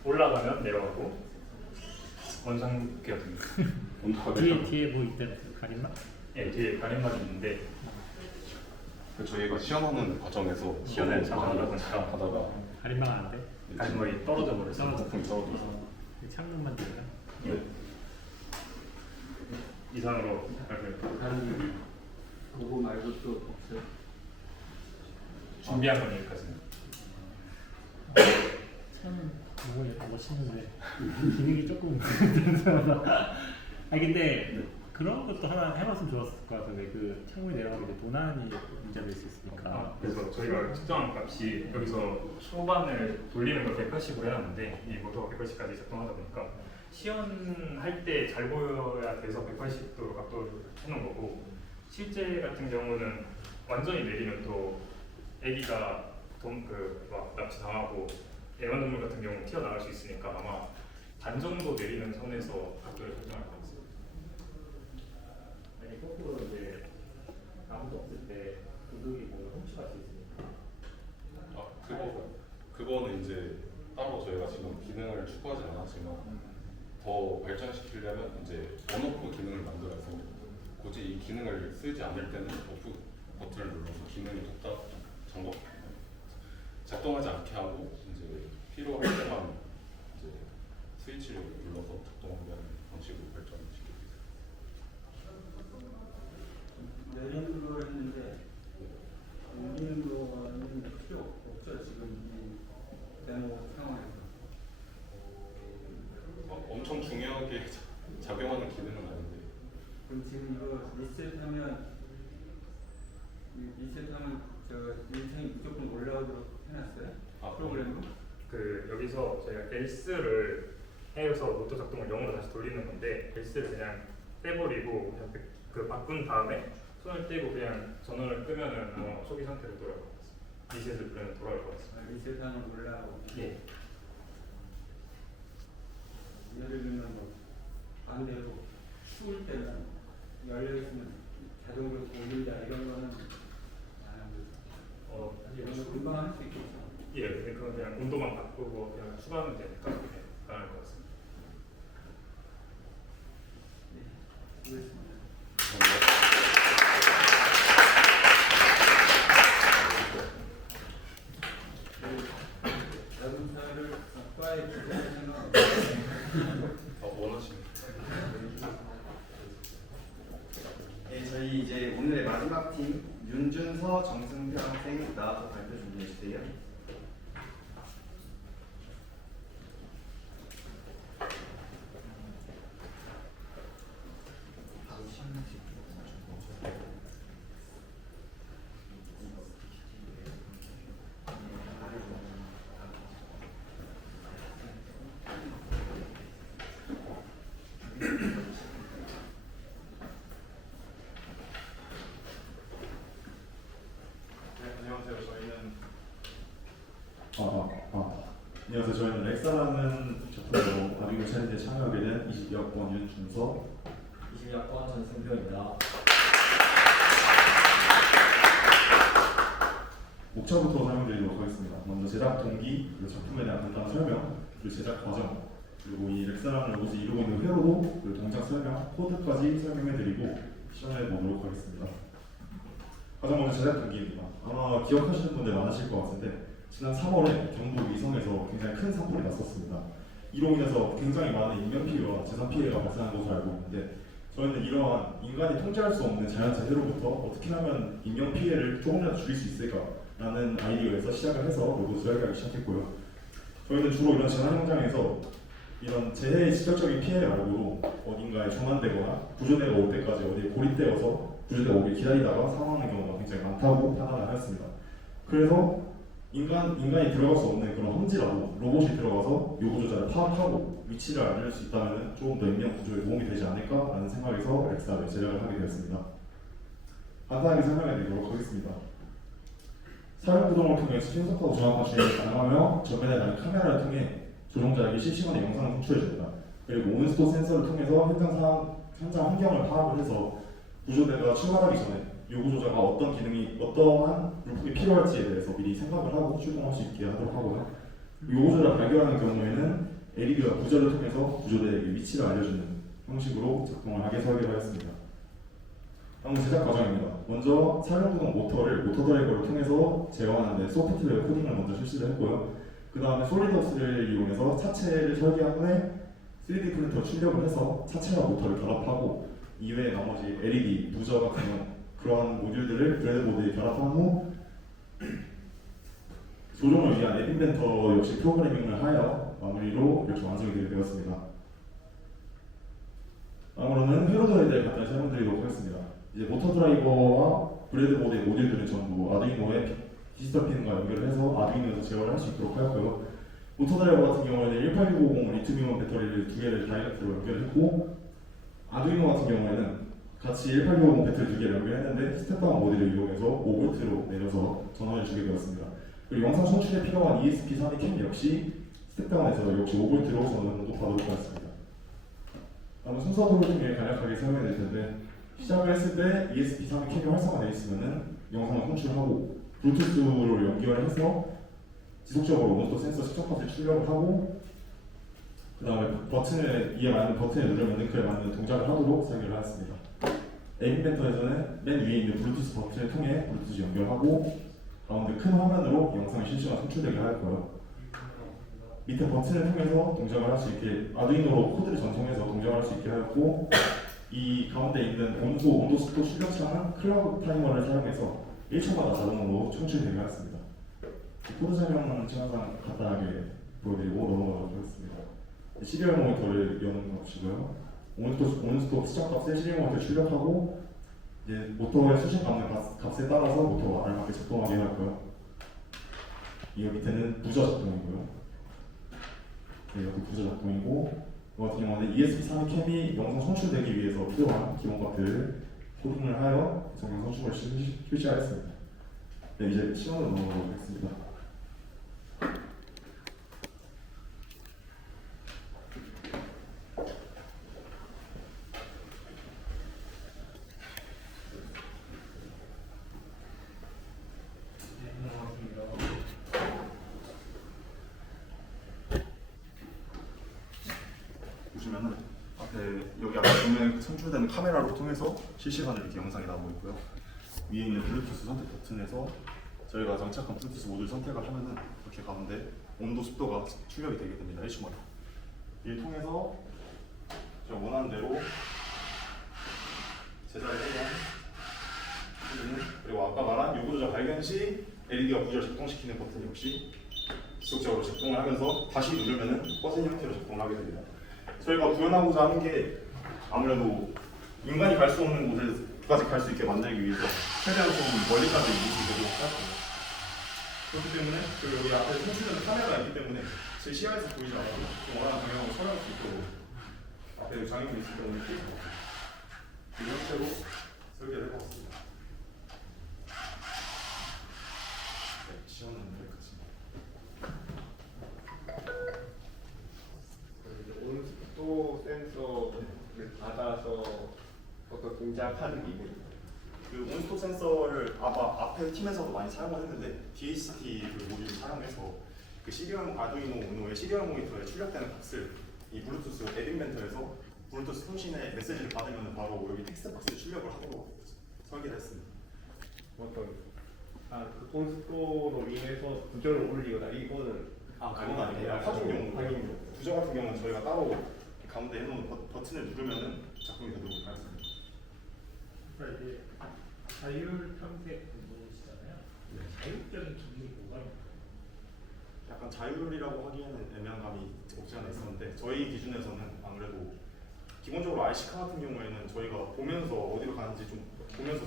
올라가면 내려가고 원상태가 됩니다. 뒤에 뭐 있대? 가림막? 네, 뒤에 가림막이 있는데 저희가 시험하는 과정에서 시연을 잠깐 하다가 가림막 안 돼? 가림막이 떨어져 버렸어요. 부품이 떨어져서 창문만 들어가? 네. 이상으로 다른 그거 말고 또 없어요? 준비한 건 여기까지입니다. 참 이거 약간 멋있는데 기능이 조금 아니 근데 그런 것도 하나 해봤으면 좋았을 것 같은데 그 창문이 내려가면 이제 도난이 문제가 있을 수 있으니까. 그래서 저희가 측정한 값이 여기서 초반을 돌리는 걸 180으로 해놨는데 이 모터가 180까지 작동하다 보니까 시연할 때 잘 보여야 돼서 180도 각도를 해놓은 거고, 실제 같은 경우는 완전히 내리면 또 애기가 막 납치 당하고 애완동물 같은 경우 튀어나갈 수 있으니까 아마 반 정도 내리는 선에서 각도를 설정할 것 같습니다. 아니 거꾸로 이제 아무도 없을 때 도둑이 뭐 훔쳐갈 수 있으니까. 그거는 이제 따로 저희가 지금 기능을 추구하지 않았지만 더 발전시키려면 이제 온오프 기능을 만들어서 굳이 이 기능을 쓰지 않을 때는 오프 버튼을 눌러서 기능이 뚝딱 작동하지 않게 하고 이제 필요할 때만 이제 스위치를 눌러서 작동하게 하는 방식으로 발전시키고 있습니다. 내리는 걸 했는데 옮기는 거는 필요 없죠 지금 이 데모 상황에서. 엄청 중요하게 작용하는 기능은 아닌데. 그럼 지금 이거 리셋하면 저 일정이 무조건 올라오도록 해놨어요? 프로그램으로? 여기서 저희가 else를 해서 모터 작동을 0으로 다시 돌리는 건데, else를 그냥 빼버리고 그냥 그 바꾼 다음에 손을 떼고 그냥 전원을 끄면은 초기 상태로 돌아올 것 같습니다. 리셋을 누르면 돌아올 것 같습니다. 리셋하면 올라오고. 예. 예를 들면 뭐 반대로 추울 때는 열려 있으면 자동으로 돌린다 이런 거는 안 하고 이런 거 금방 할 수 있겠죠. 예, 그건 그냥 온도만 바꾸고 그냥 추가하면 되니까 가능할 것 같습니다. 수고했습니다. 자동차를 과에 부족하시는 원하시는. 네, 저희 이제 오늘의 마지막 팀 윤준서, 정승표 학생 나와서 발표 준비해 주세요. 안녕하세요. 저희는 렉사라는 작품으로 아비고 챌린지에 참여하게 된 22학번 윤준서, 22학번 전승표입니다. 목차부터 설명드리도록 하겠습니다. 먼저 제작 동기, 그리고 작품에 대한 간단한 설명, 그리고 제작 과정, 그리고 이 렉사라는 로봇이 이루고 있는 회로도, 그리고 동작 설명, 코드까지 설명해드리고 시연해 보도록 하겠습니다. 가장 먼저 제작 동기입니다. 아마 기억하시는 분들 많으실 것 같은데 지난 3월에 경북 위성에서 굉장히 큰 산불이 났었습니다. 이로 인해서 굉장히 많은 인명피해와 재산피해가 발생한 것으로 알고 있는데, 저희는 이러한 인간이 통제할 수 없는 자연재해로부터 어떻게 하면 인명피해를 조금이라도 줄일 수 있을까라는 아이디어에서 시작을 해서 로봇을 설계하기 시작했고요. 저희는 주로 이런 재난 현장에서 이런 재해의 직접적인 피해 말고도 어딘가에 조난되거나 구조대가 올 때까지 어디에 고립되어서 구조대가 오길 기다리다가 사망하는 경우가 굉장히 많다고 판단을 하였습니다. 그래서 인간이 들어갈 수 없는 그런 험지라도 로봇이 들어가서 요구조자를 파악하고 위치를 알릴 수 있다면 조금 더 인명 구조에 도움이 되지 않을까라는 생각에서 렉사를 제작을 하게 되었습니다. 간단하게 설명해 드리도록 하겠습니다. 사용 구동을 통해 신속하고 정확한 주행이 가능하며 전면에 달린 카메라를 통해 조종자에게 실시간에 영상을 송출해줍니다. 그리고 온스톱 센서를 통해서 현장 환경을 파악을 해서 구조대가 출발하기 전에 요구 조자가 어떤 기능이 어떠한 물품이 필요할지에 대해서 미리 생각을 하고 출동할 수 있게 하도록 하고요. 요구 조자를 발견하는 경우에는 LED가 구조를 통해서 구조대에게 위치를 알려주는 형식으로 작동을 하게 설계하였습니다. 다음은 제작 과정입니다. 먼저 사용용 모터를 모터 드라이버를 통해서 제어하는 데 소프트웨어 코딩을 먼저 실시를 했고요. 그 다음에 솔리드웍스를 이용해서 차체를 설계한 후에 3D 프린터 출력을 해서 차체와 모터를 결합하고 이외에 나머지 LED, 부저 같은 그러한 모듈들을 브레드보드에 결합한 후 조종을 위한 앱 인벤터 역시 프로그래밍을 하여 마무리로 이렇게 완성이 되게 되었습니다. 다음으로는 회로도에 대해 간단히 설명드리도록 하겠습니다. 이제 모터 드라이버와 브레드보드의 모듈들은 전부 아두이노에 디지털 핀과 연결을 해서 아두이노에서 제어를 할 수 있도록 하였고요. 모터 드라이버 같은 경우에는 18650 리튬이온 배터리를 두 개를 다이렉트로 연결했고, 아두이노 같은 경우에는 같이 18650 배터리 두 개를 연결했는데 스텝다운 모듈을 이용해서 5V로 내려서 전원을 주게 되었습니다. 그리고 영상 송출에 필요한 ESP32 캠 역시 스텝다운에서 역시 5V로 전원을 녹화하도록 하였습니다. 다음은 순서도를 통해 간략하게 설명해 드릴 텐데, 시작을 했을 때 ESP32 캠이 활성화되어 있으면 영상을 송출하고 블루투스로 연결해서 지속적으로 온도 센서 10컷을 출력을 하고, 그 다음에 버튼을 이에 맞는 버튼을 누르면 링크에 맞는 동작을 하도록 설계를 하였습니다. 앱 인벤터에서는 맨 위에 있는 블루투스 버튼을 통해 블루투스 연결하고 가운데 큰 화면으로 영상이 실시간 송출되게 하였고요. 밑에 버튼을 통해서 동작을 할 수 있게 아두이노로 코드를 전송해서 동작을 할 수 있게 하였고, 이 가운데 있는 온도 습도 출력창은 클라우드 타이머를 사용해서 1초마다 자동으로 청출되게 하였습니다. 코드 설명은 항상 간단하게 보여드리고 넘어가도록 하겠습니다. 시리얼 모니터를 여는 것이고요. 온스톱 수정값을 시리얼 모니터에 출력하고 이제 모터의 수신 값에 따라서 모터가 알맞게 작동하게 하였고요. 이 밑에는 부저 작동이고요. 여기 부저 작동이고, 이 같은 경우는 ESP32 캠이 영상 송출되기 위해서 필요한 기본 값들을 코딩을 하여 영상 송출을 실시하였습니다. 네, 이제 시험으로 넘어가도록 하겠습니다. 보시면은 여기 앞에 보면 선출되는 카메라로 통해서 실시간으로 이렇게 영상이 나오고 있고요. 위에 있는 블루투스 선택 버튼에서 저희가 장착한 블루투스 모듈 선택을 하면은 이렇게 가운데 온도 습도가 출력이 되게 됩니다. 1초마다. 이를 통해서 제가 원하는 대로 제작을 해서, 그리고 아까 말한 요구 조작 발견 시 LED와 부저를 작동시키는 버튼 역시 지속적으로 작동을 하면서 다시 누르면은 꺼진 형태로 작동을 하게 됩니다. 저희가 구현하고자 하는 게 아무래도 인간이 갈 수 없는 곳에까지 갈 수 있게 만들기 위해서 최대한 좀 멀리까지 이길 수 있도록 하였습니다. 그렇기 때문에 여기 앞에 송출되는 카메라가 있기 때문에 제 시야에서 보이지 않아도 좀 원하는 방향으로 촬영할 수 있도록 앞에 장애물이 있을 경우는 이 형태로 설계를 해봤습니다. 네, 시험은 여기까지. 온습도 센서를 받아서 어떤 동작하는 기분입니다. 그 온스톱 센서를 앞에 팀에서도 많이 사용을 했는데 DHT 그 모듈을 사용해서 그 시리얼 아두이노 우노의 시리얼 모니터에 출력되는 값을 이 블루투스 앱 인벤터에서 블루투스 통신에 메시지를 받으면 바로 여기 텍스트 박스에 출력을 하도록 설계를 했습니다. 어떤 그 온습도로 인해서 부저를 올리거나 이거는 그건 아니에요. 확인용. 부저 같은 경우는 저희가 따로 가운데 해놓은 버튼을 누르면은 작동이 되도록 하였습니다. 그러니까 이제 자율 탐색 공부시잖아요. 자율적인 기능이 뭐가 있나요? 약간 자율이라고 하기에는 애매한 감이 없지 않아 있었는데, 저희 기준에서는 아무래도 기본적으로 RC카 같은 경우에는 저희가 보면서 어디로 가는지 좀 보면서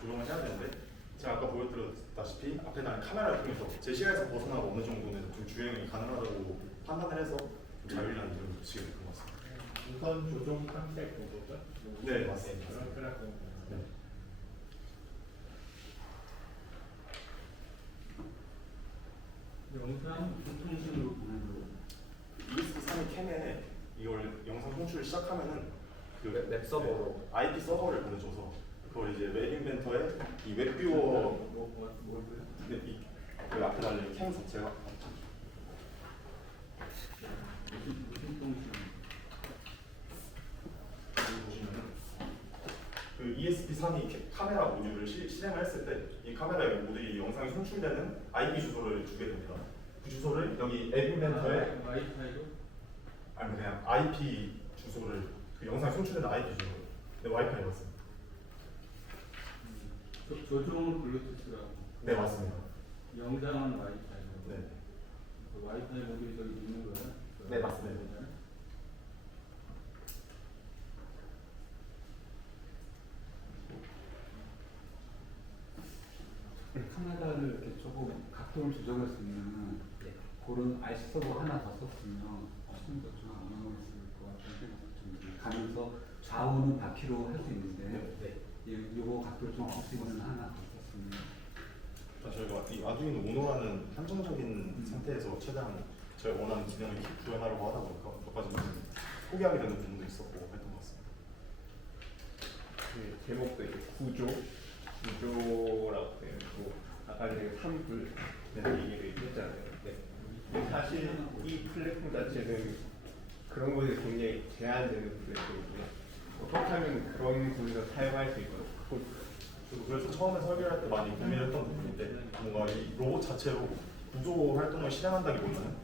조정을 해야 되는데, 제가 아까 보여드렸다시피 앞에 나는 카메라를 통해서 제 시야에서 벗어나고 어느 정도는 좀 주행이 가능하다고 판단을 해서 자율이라는 이름을 붙이게 된 것 같습니다. 우선 조종 탐색 보고죠? 네, 맞습니다. 네. 영상 통신으로 보내도 ESP32 캠에 이걸 영상 송출을 시작하면은 그 웹 서버로 IP 서버를 보내줘서 그걸 이제 웹 인벤터에 이 웹뷰어 그 앞에 달린 캠 자체가 그 ESP32 카메라 모듈을 실행을 했을 때 이 카메라에 모두 이 영상이 송출되는 IP 주소를 주게 됩니다. 그 주소를 여기 앱 인벤터에 와이파이로? 아니 그냥 IP 주소를 그 영상이 송출되는 IP 주소를 네, 와이파이 맞습니다. 조종은 블루투스라고. 네 맞습니다. 영상은 와이파이로. 네. 그 와이파이 모듈이 저기 있는 거야? 네 맞습니다. 카메라를 이렇게 조금 각도를 조정했으면 그런 IC 서버 하나 더 썼으면 훨씬 더좀 안정을 있을 것 같은 생각이 좀 가면서 좌우는 바퀴로 할 수 있는데 이거 각도를 좀 할 수 있는 하나 더 썼으면 저희가 이 아두이노 우노라는 한정적인 상태에서 최대한 저희가 원하는 기능을 구현하려고 하다 보니까 몇 가지 포기하게 되는 부분도 있었고 했던 것 같습니다. 그 제목도 이제 구조라고 되어 있고 아까 전에 산불 얘기를 했잖아요. 네. 사실 이 플랫폼 자체는 그런 것에 굉장히 제한되는 플랫폼이고요. 어떻게 하면 그런 곳에서 사용할 수 있거든요. 저도 그래서 처음에 설계를 할 때 많이 고민했던 부분인데 뭔가 이 로봇 자체로 구조 활동을 실행한다기보다는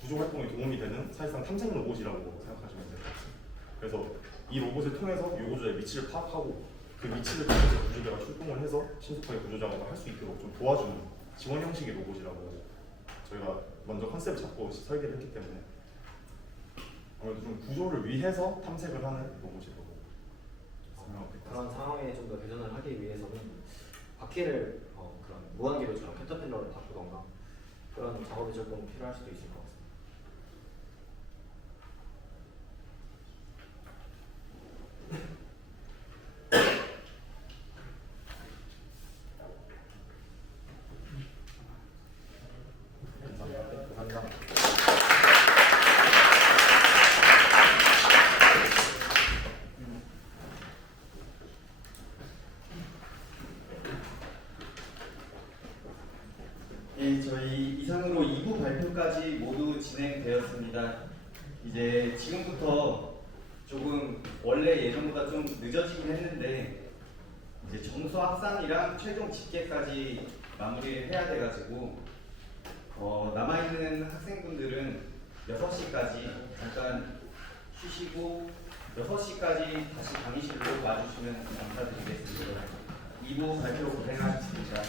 구조 활동에 도움이 되는 사실상 탐색 로봇이라고 생각하시면 될 것 같습니다. 그래서 이 로봇을 통해서 요구조자의 위치를 파악하고 그 위치를 통해서 구조자가 출동을 해서 신속하게 구조 작업을 할 수 있도록 좀 도와주는 지원 형식의 로봇이라고 저희가 먼저 컨셉을 잡고 설계를 했기 때문에 아무래도 좀 구조를 위해서 탐색을 하는 로봇이라고 생각합니다. 그런 상황에 좀 더 개선을 하기 위해서는 바퀴를 그런 무한기로처럼 캐터필러를 바꾸던가 그런 작업이 조금 필요할 수도 있을 것 같습니다. 네, 저희 이상으로 2부 발표까지 모두 진행되었습니다. 이제 지금부터 조금 원래 예정보다 좀 늦어지긴 했는데 이제 점수 합산이랑 최종 집계까지 마무리를 해야 돼가지고 남아있는 학생분들은 6시까지 잠깐 쉬시고 6시까지 다시 강의실로 와주시면 감사드리겠습니다. 2부 발표 고생하셨습니다.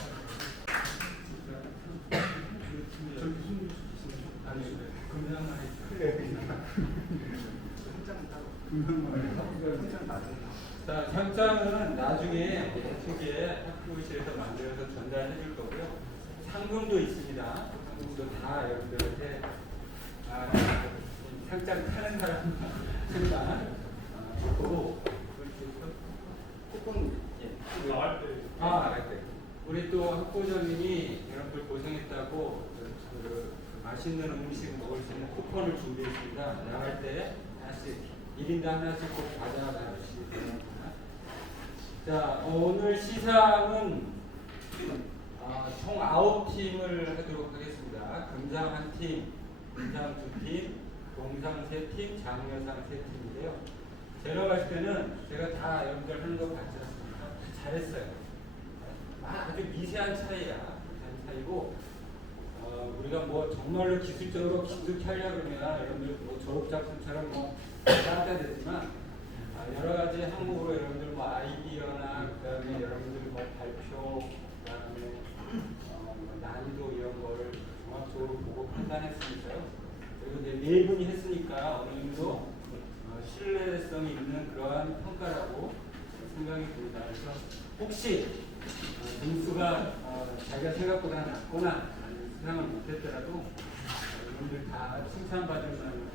자, 현장은 나중에 예쁘게 학부실에서 만들어서 전달해 줄 거고요. 상금도 있습니다. 상금도 다 여러분들한테 상장 타는 사람만 보고 쿠폰 나갈 때. 나갈 때. 우리 또 학부모님이 여러분들 고생했다고 그 맛있는 음식 먹을 수 있는 쿠폰을 준비했습니다. 나갈 때 하나씩 1인당 하나씩 꼭 받아가 주시기 바랍니다. 자, 오늘 시상은 총 9팀을 하도록 하겠습니다. 금상 1팀, 금상 2팀, 동상 3팀, 장려상 3팀인데요. 제가 봤을 때는 제가 다 여러분들 하는 거 같지 않습니까? 잘했어요. 아주 미세한 차이야. 미세한 차이고 우리가 뭐 정말로 기술적으로 깊숙이 하려고 그러면 여러분들 뭐 졸업작품처럼 뭐 따야 되지만 여러 가지 항목으로 여러분들 뭐 아이디어나 그다음에 여러분들 뭐 발표 그다음에 난이도 이런 거를 종합적으로 보고 판단했으니까요. 그리고 이제 4분이 했으니까 어느 정도 신뢰성이 있는 그러한 평가라고 생각이 듭니다. 그래서 혹시 점수가 자기가 생각보다 낮거나 수상을 못했더라도 여러분들 다 칭찬받을 만한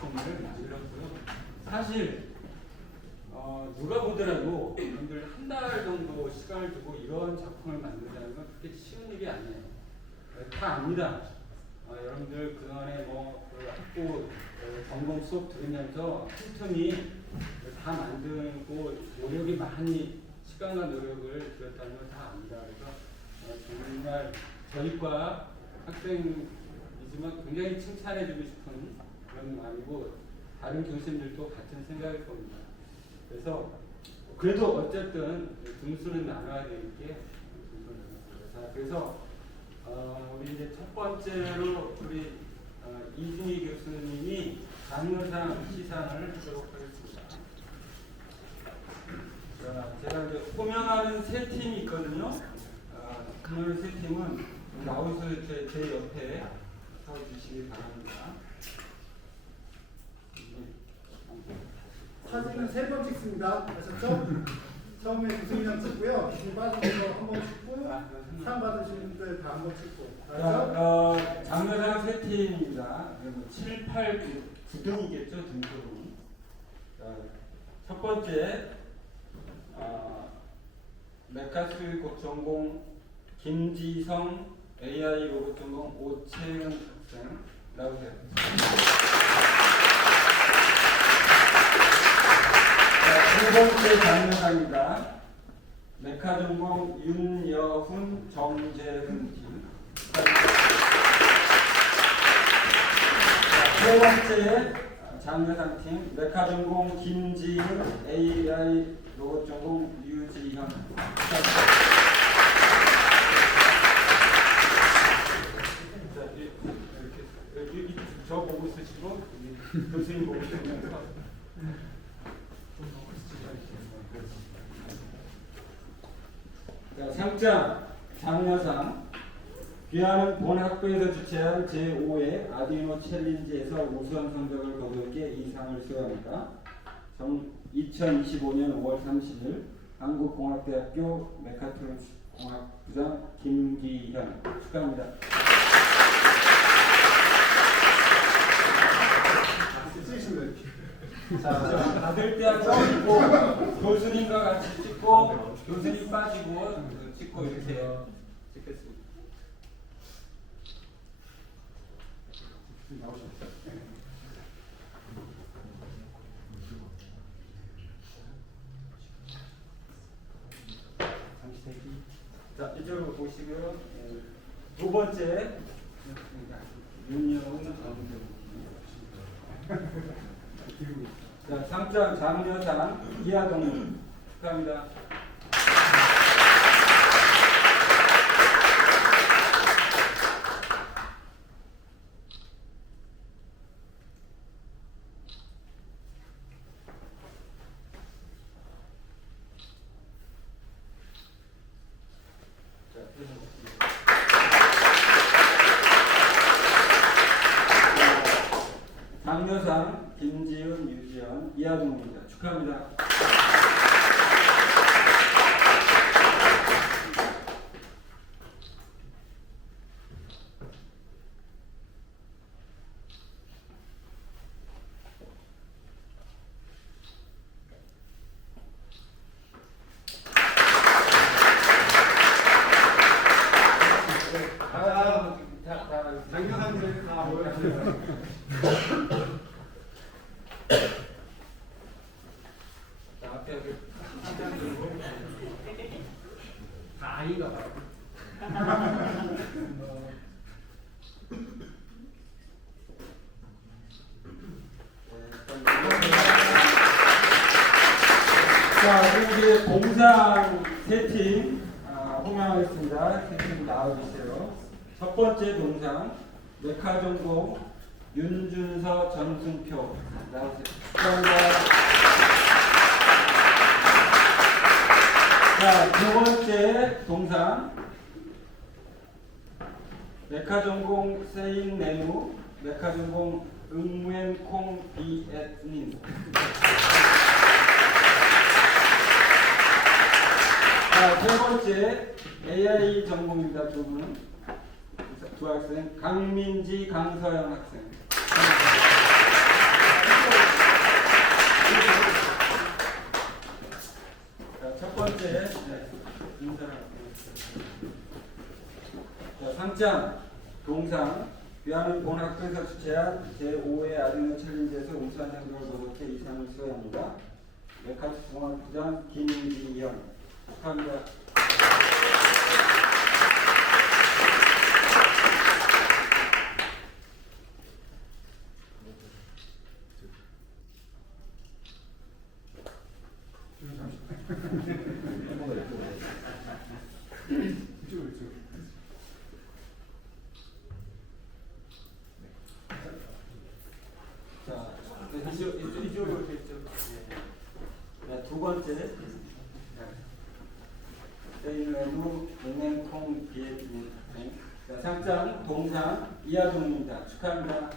작품을 만들었고요. 사실 누가 보더라도 여러분들 한 달 정도 시간을 두고 이런 작품을 만든다는 건 그렇게 쉬운 일이 아니에요. 다 압니다. 여러분들 그동안에 뭐 그 듣고 전공 수업 들으면서 틈틈이 다 만들고 노력이 많이 시간과 노력을 들였다는 걸 다 압니다. 그래서 정말 저희과 학생이지만 굉장히 칭찬해주고 싶은 그런 마음이고 다른 교수님들도 같은 생각일 겁니다. 그래서 그래도 어쨌든 등수는 나눠야 되니까 자, 그래서 우리 이제 첫 번째로 우리 이준희 교수님이 장려상 시상을 하도록 하겠습니다. 자, 제가 이제 호명하는 세 팀이 있거든요. 호명하는 세 팀은 나오셔서 제 옆에 서주시기 바랍니다. 사진은 3번 찍습니다. 아셨죠? 처음에 교수님이랑 찍고요. 기준 빠진 거 한 번 찍고 상 받으신 분들 다 한 번 찍고. 알았죠? 장려상 세 팀입니다. 7, 8, 9등이겠죠, 등수로. 첫 번째 메카스 전공 김지성, AI 로봇 전공 오채은 학생 나오세요. 두 번째 장려상입니다. 메카 전공 윤여훈, 정재훈 팀. 세 번째 장려상 팀 메카 전공 김지훈, AI 로봇 전공 유지현. 이렇게 저 보고 있으시고 교수님 보고 있으면서 자, 상장 장려상 귀하는 본 학부에서 주최한 제5회 아두이노 챌린지에서 우수한 성적을 거두게 이 상을 수여합니다. 2025년 5월 30일 한국공학대학교 메카트로닉스 공학부장 김기현 축하합니다. 자, 다들 때 찍고 교수님과 같이 찍고 교수님 빠지고 찍고 이렇게 찍겠습니다. 나오셨어요? 잠시 대기. 자, 이쪽으로 보시고요. 두 번째 윤여훈 자, 상장 장려상 이하동 축하합니다. 장려상 김지훈, 유지현, 이하동입니다. 축하합니다. 장려상들 다 모여주세요. 자, 앞에 다 아이가 봐요. 자, 우리 공상 세 팀 호명하겠습니다. 세 팀 나와주세요. 첫 번째 동상 메카 전공 윤준서, 전승표 나오세요. 감사합니다. 자, 두 번째 동상 메카 전공 세인 네누, 메카 전공 응웬콩 비엣닌. 자, 세 번째 AI 전공입니다. 두 분. 두 학생 강민지, 강서영 학생. 자, 첫 번째 인사를 자, 상장 동상 귀하는 본학교에서 주최한 제5회 아리노 챌린지에서 우수한 성적을 거뒀게 이상을 수여합니다. 메카트 공학부장 김지현 축하합니다. 자, 이쪽으로 이쪽. 네, 두 번째. 세일메누 은행통 비에팅. 자, 상장 동상 이하동입니다. 축하합니다.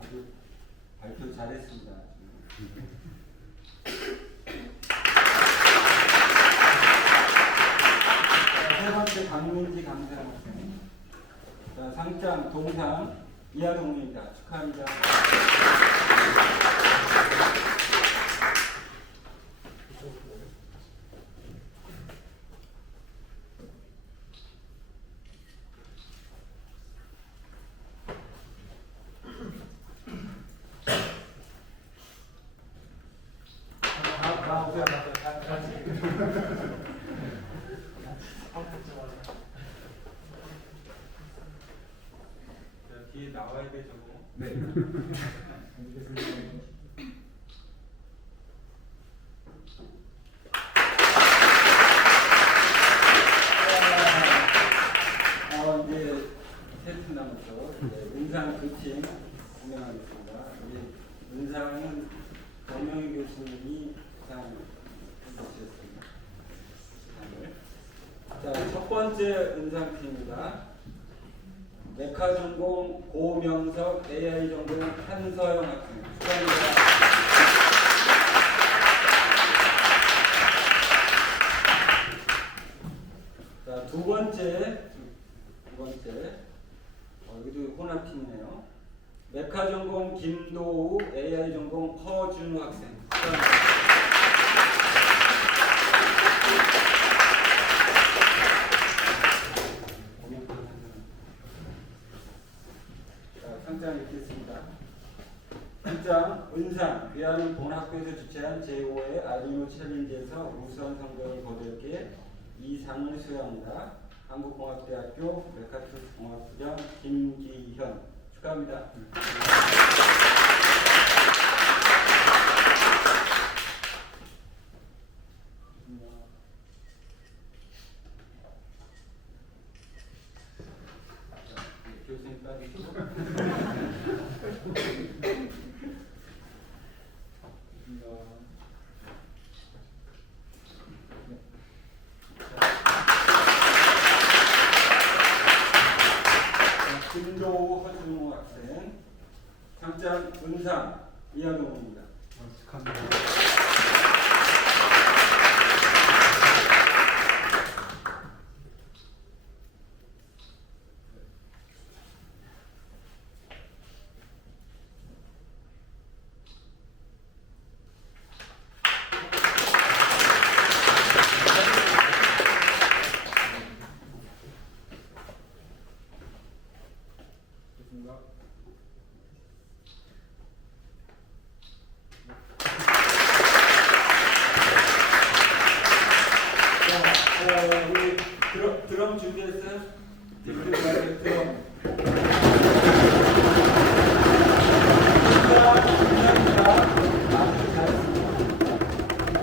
아주 발표 잘했습니다. 세 번째 강민지 강사님. 자, 상장 동상 이하동입니다. 축하합니다. 뒤에 나와야 돼 저거. 네. 이제 세트 남았죠. 은상 그팀 진행하겠습니다. 은상은 정명희 교수님이 상 주셨습니다. 자, 첫 번째 은상팀입니다. 메카 전공 고명석 AI 전공 한서영 학생 축하합니다. 자, 두 번째 여기도 혼합팀이네요. 메카 전공 김도우 AI 전공 허준우 학생 축하합니다. 상장 읽겠습니다. 상장 은상 귀하는 본학교에서 주최한 제5회 아리노 챌린지에서 우수한 성적을 거뒀기에 이 상을 수여합니다. 한국공학대학교 메카트 공학부장 김지현 축하합니다. 교수님까지 김도우 허준호 학생 상장 은상 이하동입니다. 축하합니다. 우리 드럼 준비했어요? 드럼.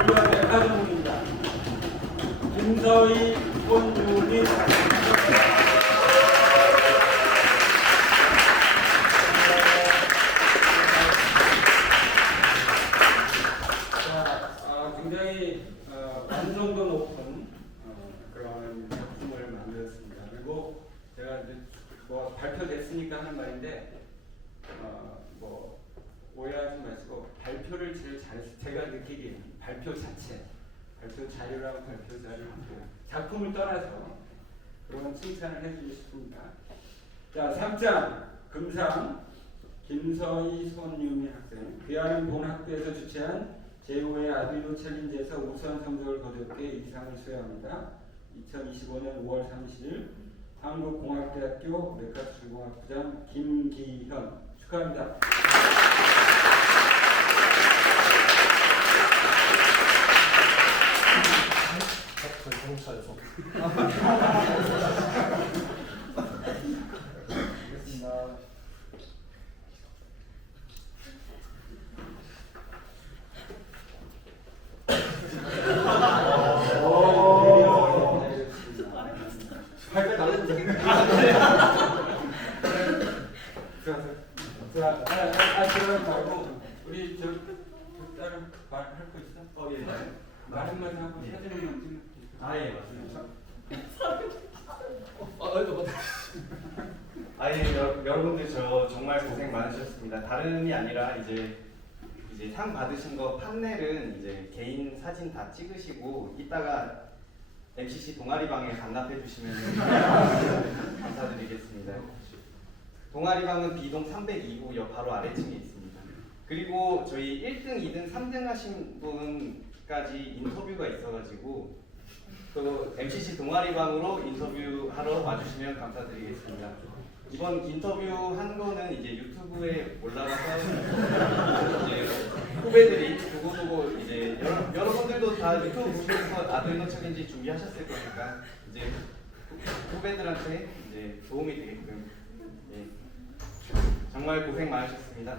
우리가 메카전공입니다. 김서희, 손유리, 굉장히 완성도 높은 그런 작품을 만들었습니다. 그리고 제가 이제 뭐 발표됐으니까 하는 말인데 뭐 오해하지 마시고 발표를 제일 잘해서 제가 느끼기에는 발표 자체, 발표 자료랑 발표 자료 작품을 떠나서 그런 칭찬을 해주고 싶습니다. 자, 3장 금상 김서희 손유미 학생. 귀하는 본 학교에서 주최한 제5회 아두이노 챌린지에서 우수한 성적을 거뒀기에 이상을 수여합니다. 2025년 5월 30일 한국공학대학교 메카트로공학부장 김기현 축하합니다. 자동차에서. 알겠습니다. 할때 다른 거. 자, 그러지 말고 우리 저 다른 말할 거 있어? 예. 말 한마디 하고 사진을 찍는. 예, 맞습니다. 여러분들 저 정말 고생 많으셨습니다. 다름이 아니라 이제 상 받으신 거 판넬은 이제 개인 사진 다 찍으시고 이따가 MCC 동아리방에 반납해 주시면 감사드리겠습니다. 동아리방은 B동 302구역 바로 아래층에 있습니다. 그리고 저희 1등, 2등, 3등 하신 분까지 인터뷰가 있어가지고 또 MCC 동아리방으로 인터뷰하러 와주시면 감사드리겠습니다. 이번 인터뷰 한 거는 이제 유튜브에 올라가서 이제 후배들이 두고두고 이제 여러분들도 다 유튜브 보시면서 아두이노 챌린지 준비하셨을 거니까 이제 후배들한테 이제 도움이 되게끔 정말 고생 많으셨습니다.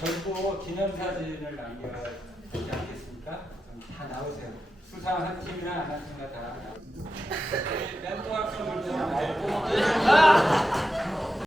전부 기념사진을 남겨주지 않겠습니까? 다 나오세요. 수상한 팀이나 안 한 팀이나 다 나오세요.